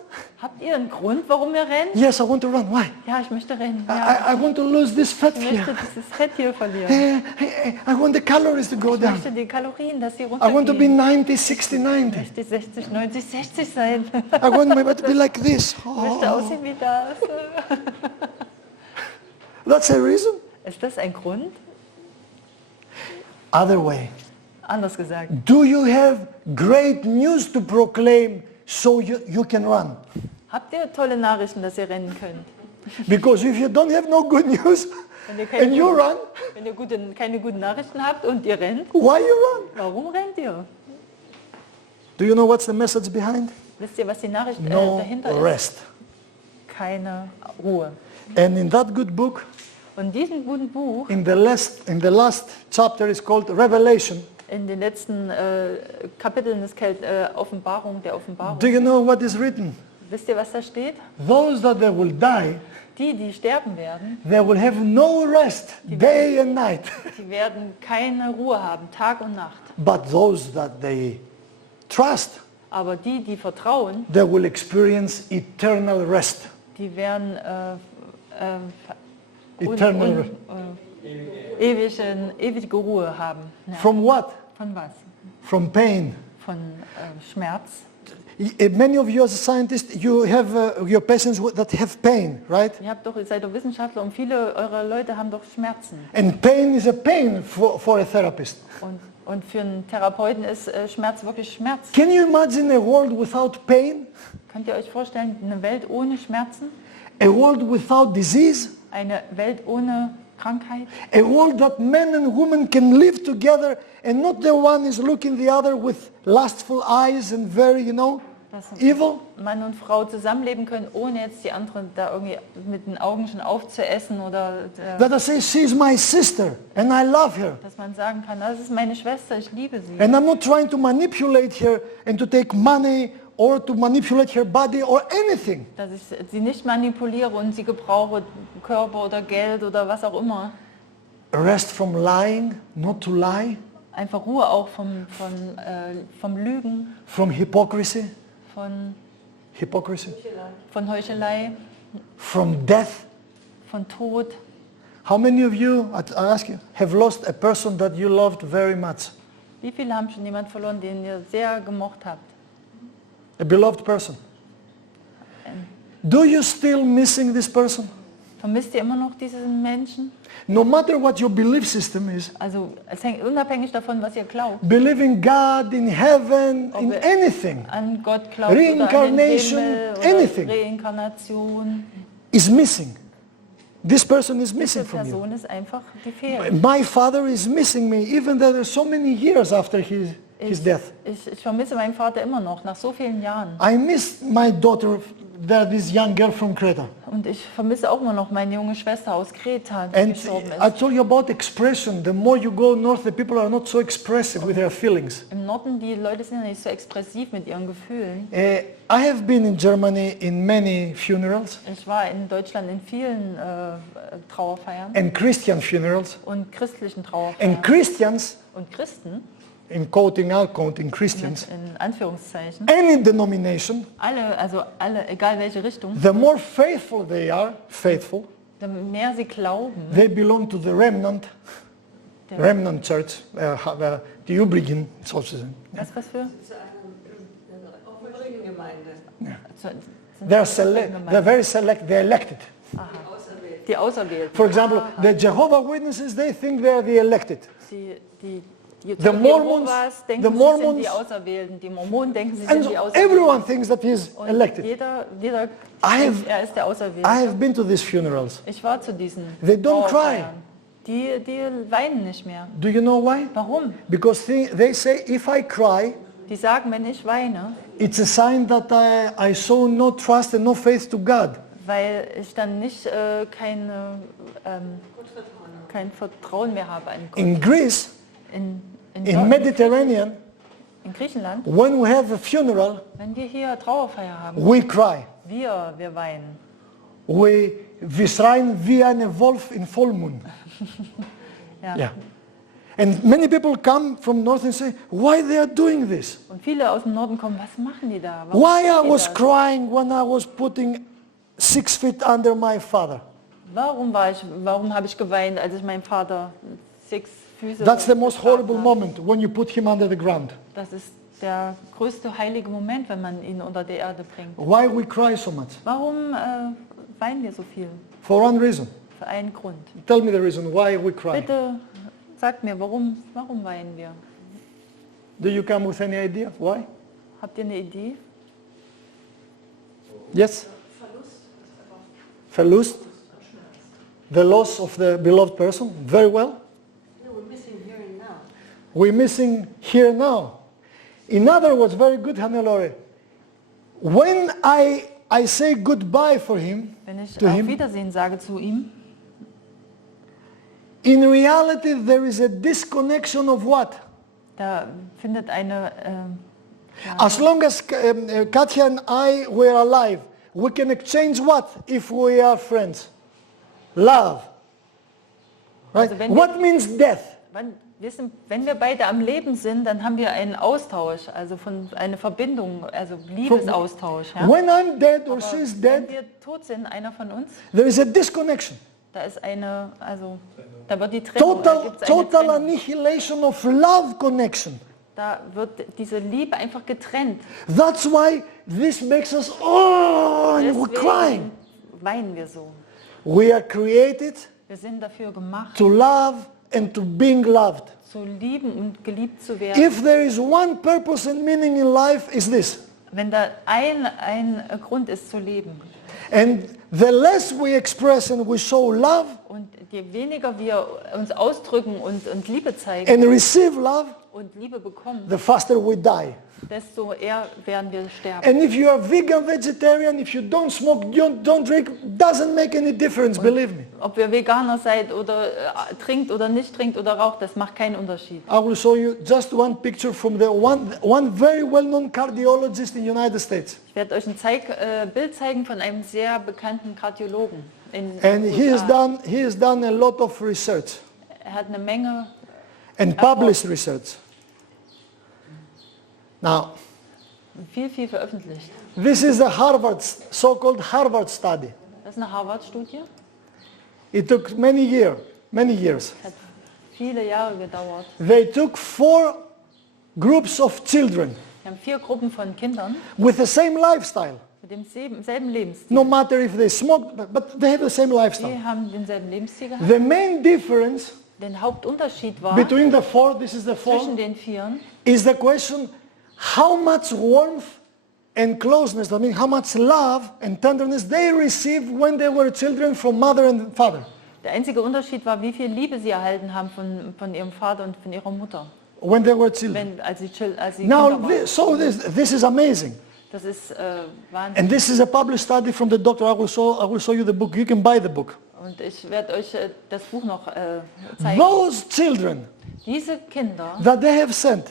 Habt ihr einen Grund, warum ihr rennt? Yes, I want to run. Why? Ja, ich möchte rennen. Ja, I want to lose this fat ich möchte here. dieses Fett hier verlieren. I want the calories to go Ich down. möchte die Kalorien, dass sie I want to be runtergehen. 90, 60, 90. Ich möchte 60, 90, 60 sein. I want my body to be like this. Ich möchte Oh, aussehen wie das. that's a reason. Ist das ein Grund? Other way. Anders gesagt. Do you have great news to proclaim so you can run? Habt ihr tolle Nachrichten, dass ihr rennen könnt? Because if you don't have no good news Wenn ihr keine, and you guten, run, wenn ihr keine guten Nachrichten habt und ihr rennt, why you run? warum rennt ihr? Do you know what's the message behind? Wisst ihr, was die Nachricht No dahinter ist? rest. Keine Ruhe. And in that good book, Und diesem guten Buch, in the last chapter is called Revelation. in den letzten Kapiteln ist Offenbarung, der Offenbarung. Do you know what is written? Wisst ihr, was da steht? Those that they will die, Die sterben werden, they will have no rest, day and night. die werden keine Ruhe haben, Tag und Nacht. But those that they trust, Aber die vertrauen, they will experience eternal rest. die werden Eternal ewige Ruhe haben. Ja. From what? Von was? From pain. Von Schmerz. Many of you as scientists, you have your patients that have pain, right? Ihr seid doch Wissenschaftler und viele eurer Leute haben doch Schmerzen. And pain is a pain for a therapist. Und für einen Therapeuten ist Schmerz wirklich Schmerz. Can you imagine a world without pain? Könnt ihr euch vorstellen, eine Welt ohne Schmerzen? A world without disease? Eine Welt ohne Krankheit? A world that men and women can live together and not the one is looking the other with lustful eyes and very, Dass evil? Mann und Frau zusammenleben können, ohne jetzt die anderen da irgendwie mit den Augen schon aufzuessen oder That I say, she's my sister and I love her. dass man sagen kann, das ist meine Schwester, ich liebe sie. And I'm not trying to manipulate her and to take money or to manipulate her body or anything. Dass ich sie nicht manipuliere und sie gebrauche, Körper oder Geld oder was auch immer. Rest from lying, not to lie, Einfach Ruhe auch vom Lügen, from hypocrisy, von Heuchelei, from death. von Tod. How many of you, I ask you, have lost a person that you loved very much? Wie viele haben schon jemanden verloren, den ihr sehr gemocht habt? A beloved person. Do you still missing this person? Vermisst ihr immer noch diesen Menschen? No matter what your belief system is, Also es hängt unabhängig davon, was ihr glaubt. believe in God, in heaven, Ob in ihr anything, an Gott glaubt oder an den Reincarnation, Himmel oder anything. Reinkarnation. is missing. This person is Diese missing from you. Person ist einfach, die fehlt. My father is missing me, even though there's so many years after his death. Ich vermisse meinen Vater immer noch, nach so vielen Jahren. I miss my daughter, this young girl from Creta. Und ich vermisse auch immer noch meine junge Schwester aus Kreta, die And gestorben I ist. told you about expression. The more you go north, the people are not so expressive with their feelings. Im Norden, die Leute sind ja nicht so expressiv mit ihren Gefühlen. I have been in Germany in many funerals Ich war in Deutschland in vielen Trauerfeiern and Christian funerals. und christlichen Trauerfeiern. And Christians, Und Christen, in quoting, out quoting Christians, in Anführungszeichen, any denomination, alle, egal welche Richtung, the more faithful they are, faithful, je mehr sie glauben, they belong to the remnant church, die Übrigen sozusagen. was für? Das ist eine Gemeinde. They're very select, they're elected. Die Auserwählten. For example, the Jehovah's Witnesses, they think they're the elected. Die The Mormons- Jehovas denken, the sie sind Mormons- die Auserwählten. Die Mormonen denken, sie And sind so die Auserwählten. everyone thinks that he's Und elected. jeder I denkt, er ist der Auserwählte. I have been to these funerals. Ich war zu diesen They don't Trauerfeiern. Die weinen nicht mehr. Do you know why? Warum? Because they say if I cry, Die sagen, wenn ich weine, it's a sign that I show no trust and no faith to God. weil ich dann nicht kein Vertrauen mehr habe an Gott. In Greece, In in Mediterranean, in Griechenland, when we have a funeral, wenn wir hier Trauerfeier haben, we cry. wir weinen. Wir schreien wie eine Wolf in Vollmond. Ja. Yeah. And many people come from north and say, why they are doing this? Und viele aus dem Norden kommen, was machen die da? Warum Why tun I die was das? crying when I was putting 6 feet under my father? Warum habe ich geweint, als ich meinen Vater 6 Füße That's the most begraben horrible habe? moment when you put him under the ground. Das ist der größte heilige Moment, wenn man ihn unter die Erde bringt. Why we cry so much? Warum weinen wir so viel? For one reason. Für einen Grund. Tell me the reason why we cry. Bitte sagt mir, warum weinen wir? Do you come with any idea why? Habt ihr eine Idee? Yes? Verlust. The loss of the beloved person. Very well. No, we're missing here and now. We're missing here now. In other words, very good, Hannelore. When I say goodbye for him, Wenn ich to auf him, Wiedersehen sage zu ihm, in reality there is a disconnection of what? da findet eine As long as Katja and I were alive, we can exchange what if we are friends? Love. Right? Also wenn wir- What means death? wenn wir beide am Leben sind, dann haben wir einen Austausch, also eine Verbindung, also Liebesaustausch. Ja? When I'm dead or Aber she's wenn dead, wir tot sind, einer von uns, there is a disconnection. da ist da wird die Trennung, da gibt's eine Total Trennung. annihilation of love connection. Da wird diese Liebe einfach getrennt. That's why this makes us, oh, and we're crying. Deswegen weinen wir so. We are created Wir sind dafür gemacht, to love and to being loved. zu lieben und geliebt zu werden. If there is one purpose and meaning in life, is this. Wenn da ein Grund ist zu leben. And the less we express and we show love Und je weniger wir uns ausdrücken und Liebe zeigen and receive love, und Liebe bekommen, the faster we die. desto eher werden wir sterben. And if you are vegan, vegetarian, if you don't smoke, don't drink, doesn't make any difference, believe me. Ob ihr Veganer seid oder trinkt oder nicht trinkt oder raucht, das macht keinen Unterschied. I will show you just one picture from the one very well-known cardiologist in the United States. Ich werde euch ein Bild zeigen von einem sehr bekannten Kardiologen in And he USA. has done a lot of research Er hat eine Menge and published research. Now, viel veröffentlicht. this is a so-called Harvard study. Das ist eine Harvard-Studie. It took many years. Hat viele Jahre gedauert. They took 4 groups of children Wir haben 4 Gruppen von Kindern with the same lifestyle. Mit demselben Lebensstil. No matter if they smoke, but they have the same lifestyle. Die haben denselben Lebensstil gehabt. The main difference Der Hauptunterschied war between the four, this is the four, zwischen den Vieren, is the question how much warmth and closeness, I mean how much love and tenderness they received when they were children from mother and father. der einzige Unterschied war, wie viel Liebe sie erhalten haben von ihrem Vater und von ihrer Mutter, When they were children. als sie Now, Kinder waren. so this is amazing. Das ist Wahnsinn. And this is a published study from the doctor. I will show you the book. You can buy the book. Und ich werde euch das Buch noch zeigen. Those children Diese Kinder, that they have sent,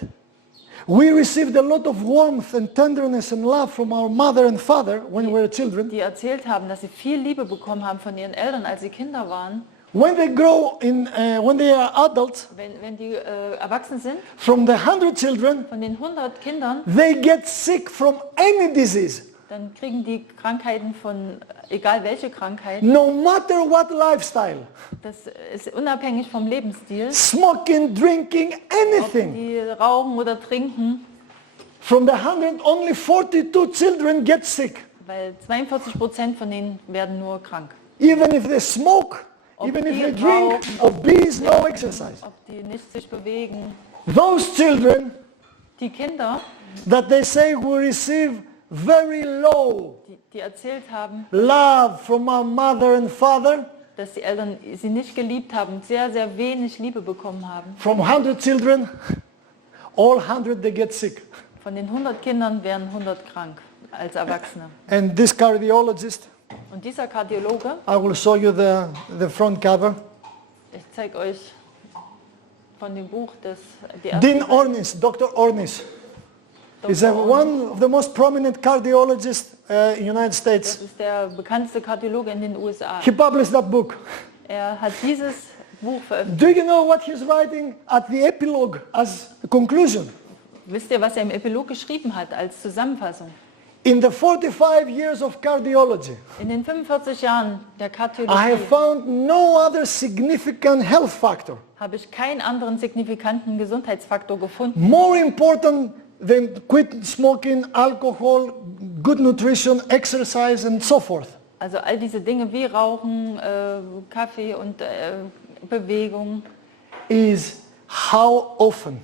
we received a lot of warmth and tenderness and love from our mother and father when we were children. die erzählt haben, dass sie viel Liebe bekommen haben von ihren Eltern, als sie Kinder waren. When they grow when they are adults, Wenn die erwachsen sind, from the 100 children, von den 100 Kindern, they get sick from any disease, dann kriegen die Krankheiten von, egal welche Krankheiten, no matter what lifestyle, das ist unabhängig vom Lebensstil, smoking, drinking, ob anything. die rauchen oder trinken, From the 100, only 42 children get sick. weil 42% von denen werden nur krank. Even if they smoke, Ob even if die they drink, rauchen, obese, no exercise. Ob die nicht sich bewegen. Those children Die Kinder, that they say will receive very low die erzählt haben, love from our mother and father, dass die Eltern sie nicht geliebt haben, sehr, sehr wenig Liebe bekommen haben. from 100 children, all 100 they get sick. Von den 100 Kindern werden 100 krank als Erwachsene. And this cardiologist, Und dieser Kardiologe, I will show you the front cover, ich zeige euch von dem Buch, die erste Dean Seite, Ornish, Dr. Ornish. He's Dr. Ornish. one of the most prominent cardiologists in United States. Das ist der bekannteste Kardiologe in den USA. He published that book. Er hat dieses Buch veröffentlicht. Do you know what he's writing at the epilogue as a conclusion? Wisst ihr, was er im Epilog geschrieben hat als Zusammenfassung? In the 45 years of cardiology, In den 45 Jahren der I Kardiologie have found no other significant health factor habe ich keinen anderen signifikanten Gesundheitsfaktor gefunden, more important than quit smoking, alcohol, good nutrition, exercise, and so forth. also all diese Dinge wie Rauchen, Kaffee und Bewegung. Is how often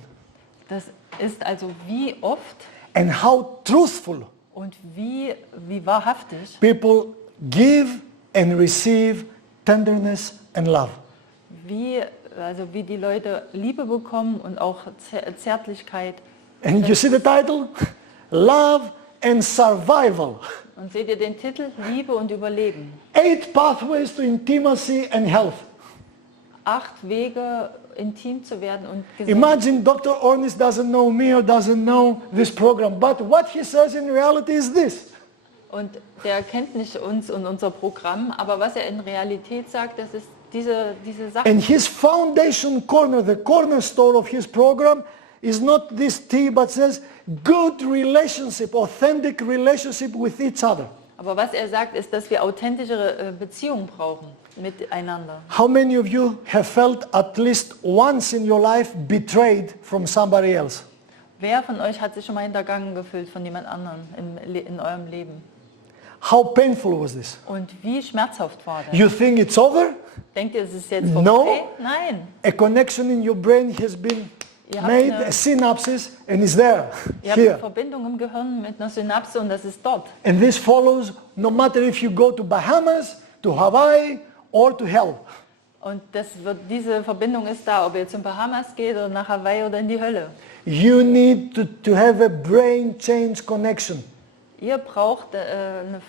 Das ist also wie oft and how truthful und wie wahrhaftig people give and receive tenderness and love. wie die Leute Liebe bekommen und auch Zärtlichkeit. And you see the title? Love and Survival. Und seht ihr den Titel? Liebe und Überleben. 8 pathways to intimacy and health. 8 Wege, intim zu werden und gesund. Imagine Dr. Ornish doesn't know me or doesn't know this program, but what he says in reality is this. Und der kennt nicht uns und unser Programm, aber was er in Realität sagt, das ist diese Sache. And his foundation corner, the cornerstone of his program, is not this T, but says good relationship, authentic relationship with each other. Aber was er sagt, ist, dass wir authentische Beziehungen brauchen miteinander. How many of you have felt at least once in your life betrayed from somebody else? Wer von euch hat sich schon mal hintergangen gefühlt von jemand anderem in eurem Leben? How painful was this? Und wie schmerzhaft war das? You think it's over? Denkt ihr, es ist jetzt vorbei? No. Nein. A connection in your brain has been Ihr habt made, eine- a synapses, and is there, Ihr habt eine here. Verbindung im Gehirn mit einer Synapse und das ist dort. And this follows no matter if you go to Bahamas, to Hawaii, or to hell. Und diese Verbindung ist da, ob ihr zum Bahamas geht oder nach Hawaii oder in die Hölle. You need to have a brain change connection. Ihr braucht eine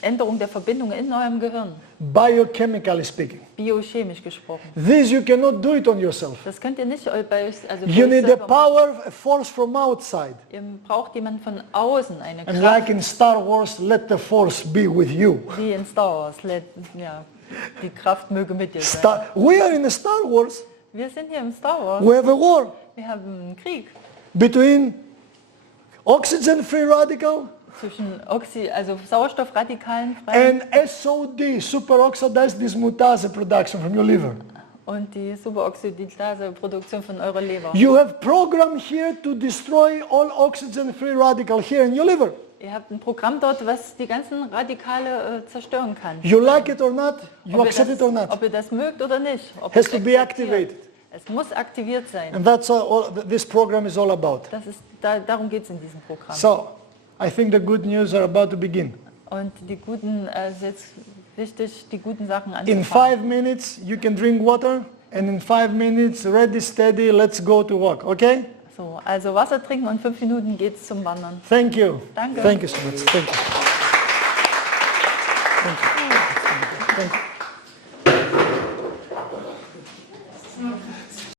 Änderung der Verbindung in eurem Gehirn, Biochemically speaking. biochemisch gesprochen. This you cannot do it on yourself. Das könnt ihr nicht bei euch, also You für euch need a selber machen. power, a force from outside. Ihr braucht jemanden von außen, eine And Kraft, like in Star Wars, let the force be with you. wie in Star Wars. Die Kraft möge mit dir sein. We are in a Star Wars. Wir sind hier im Star Wars. We have a war Wir haben einen Krieg between oxygen-free radical zwischen Sauerstoffradikalen frei and SOD, superoxidized dismutase production from your liver. und die Superoxidase-Produktion von eurer Leber. You have programmed here to destroy all oxygen-free radical here in your liver. Ihr habt ein Programm dort, was die ganzen Radikale zerstören kann. You like it or not, you accept it or not. Ob ihr das mögt oder nicht. Ob Has ihr to be akzeptiert. activated. Es muss aktiviert sein. And that's all this program is all about. Darum geht es in diesem Programm. So, I think the good news are about to begin. Und die guten, ist jetzt wichtig, die guten Sachen In anzufangen. 5 minutes, you can drink water, and in 5 minutes, ready, steady, let's go to walk, okay? So, also Wasser trinken und 5 Minuten geht's zum Wandern. Thank you. Danke. Thank you so much. Thank you. Thank you. Thank you.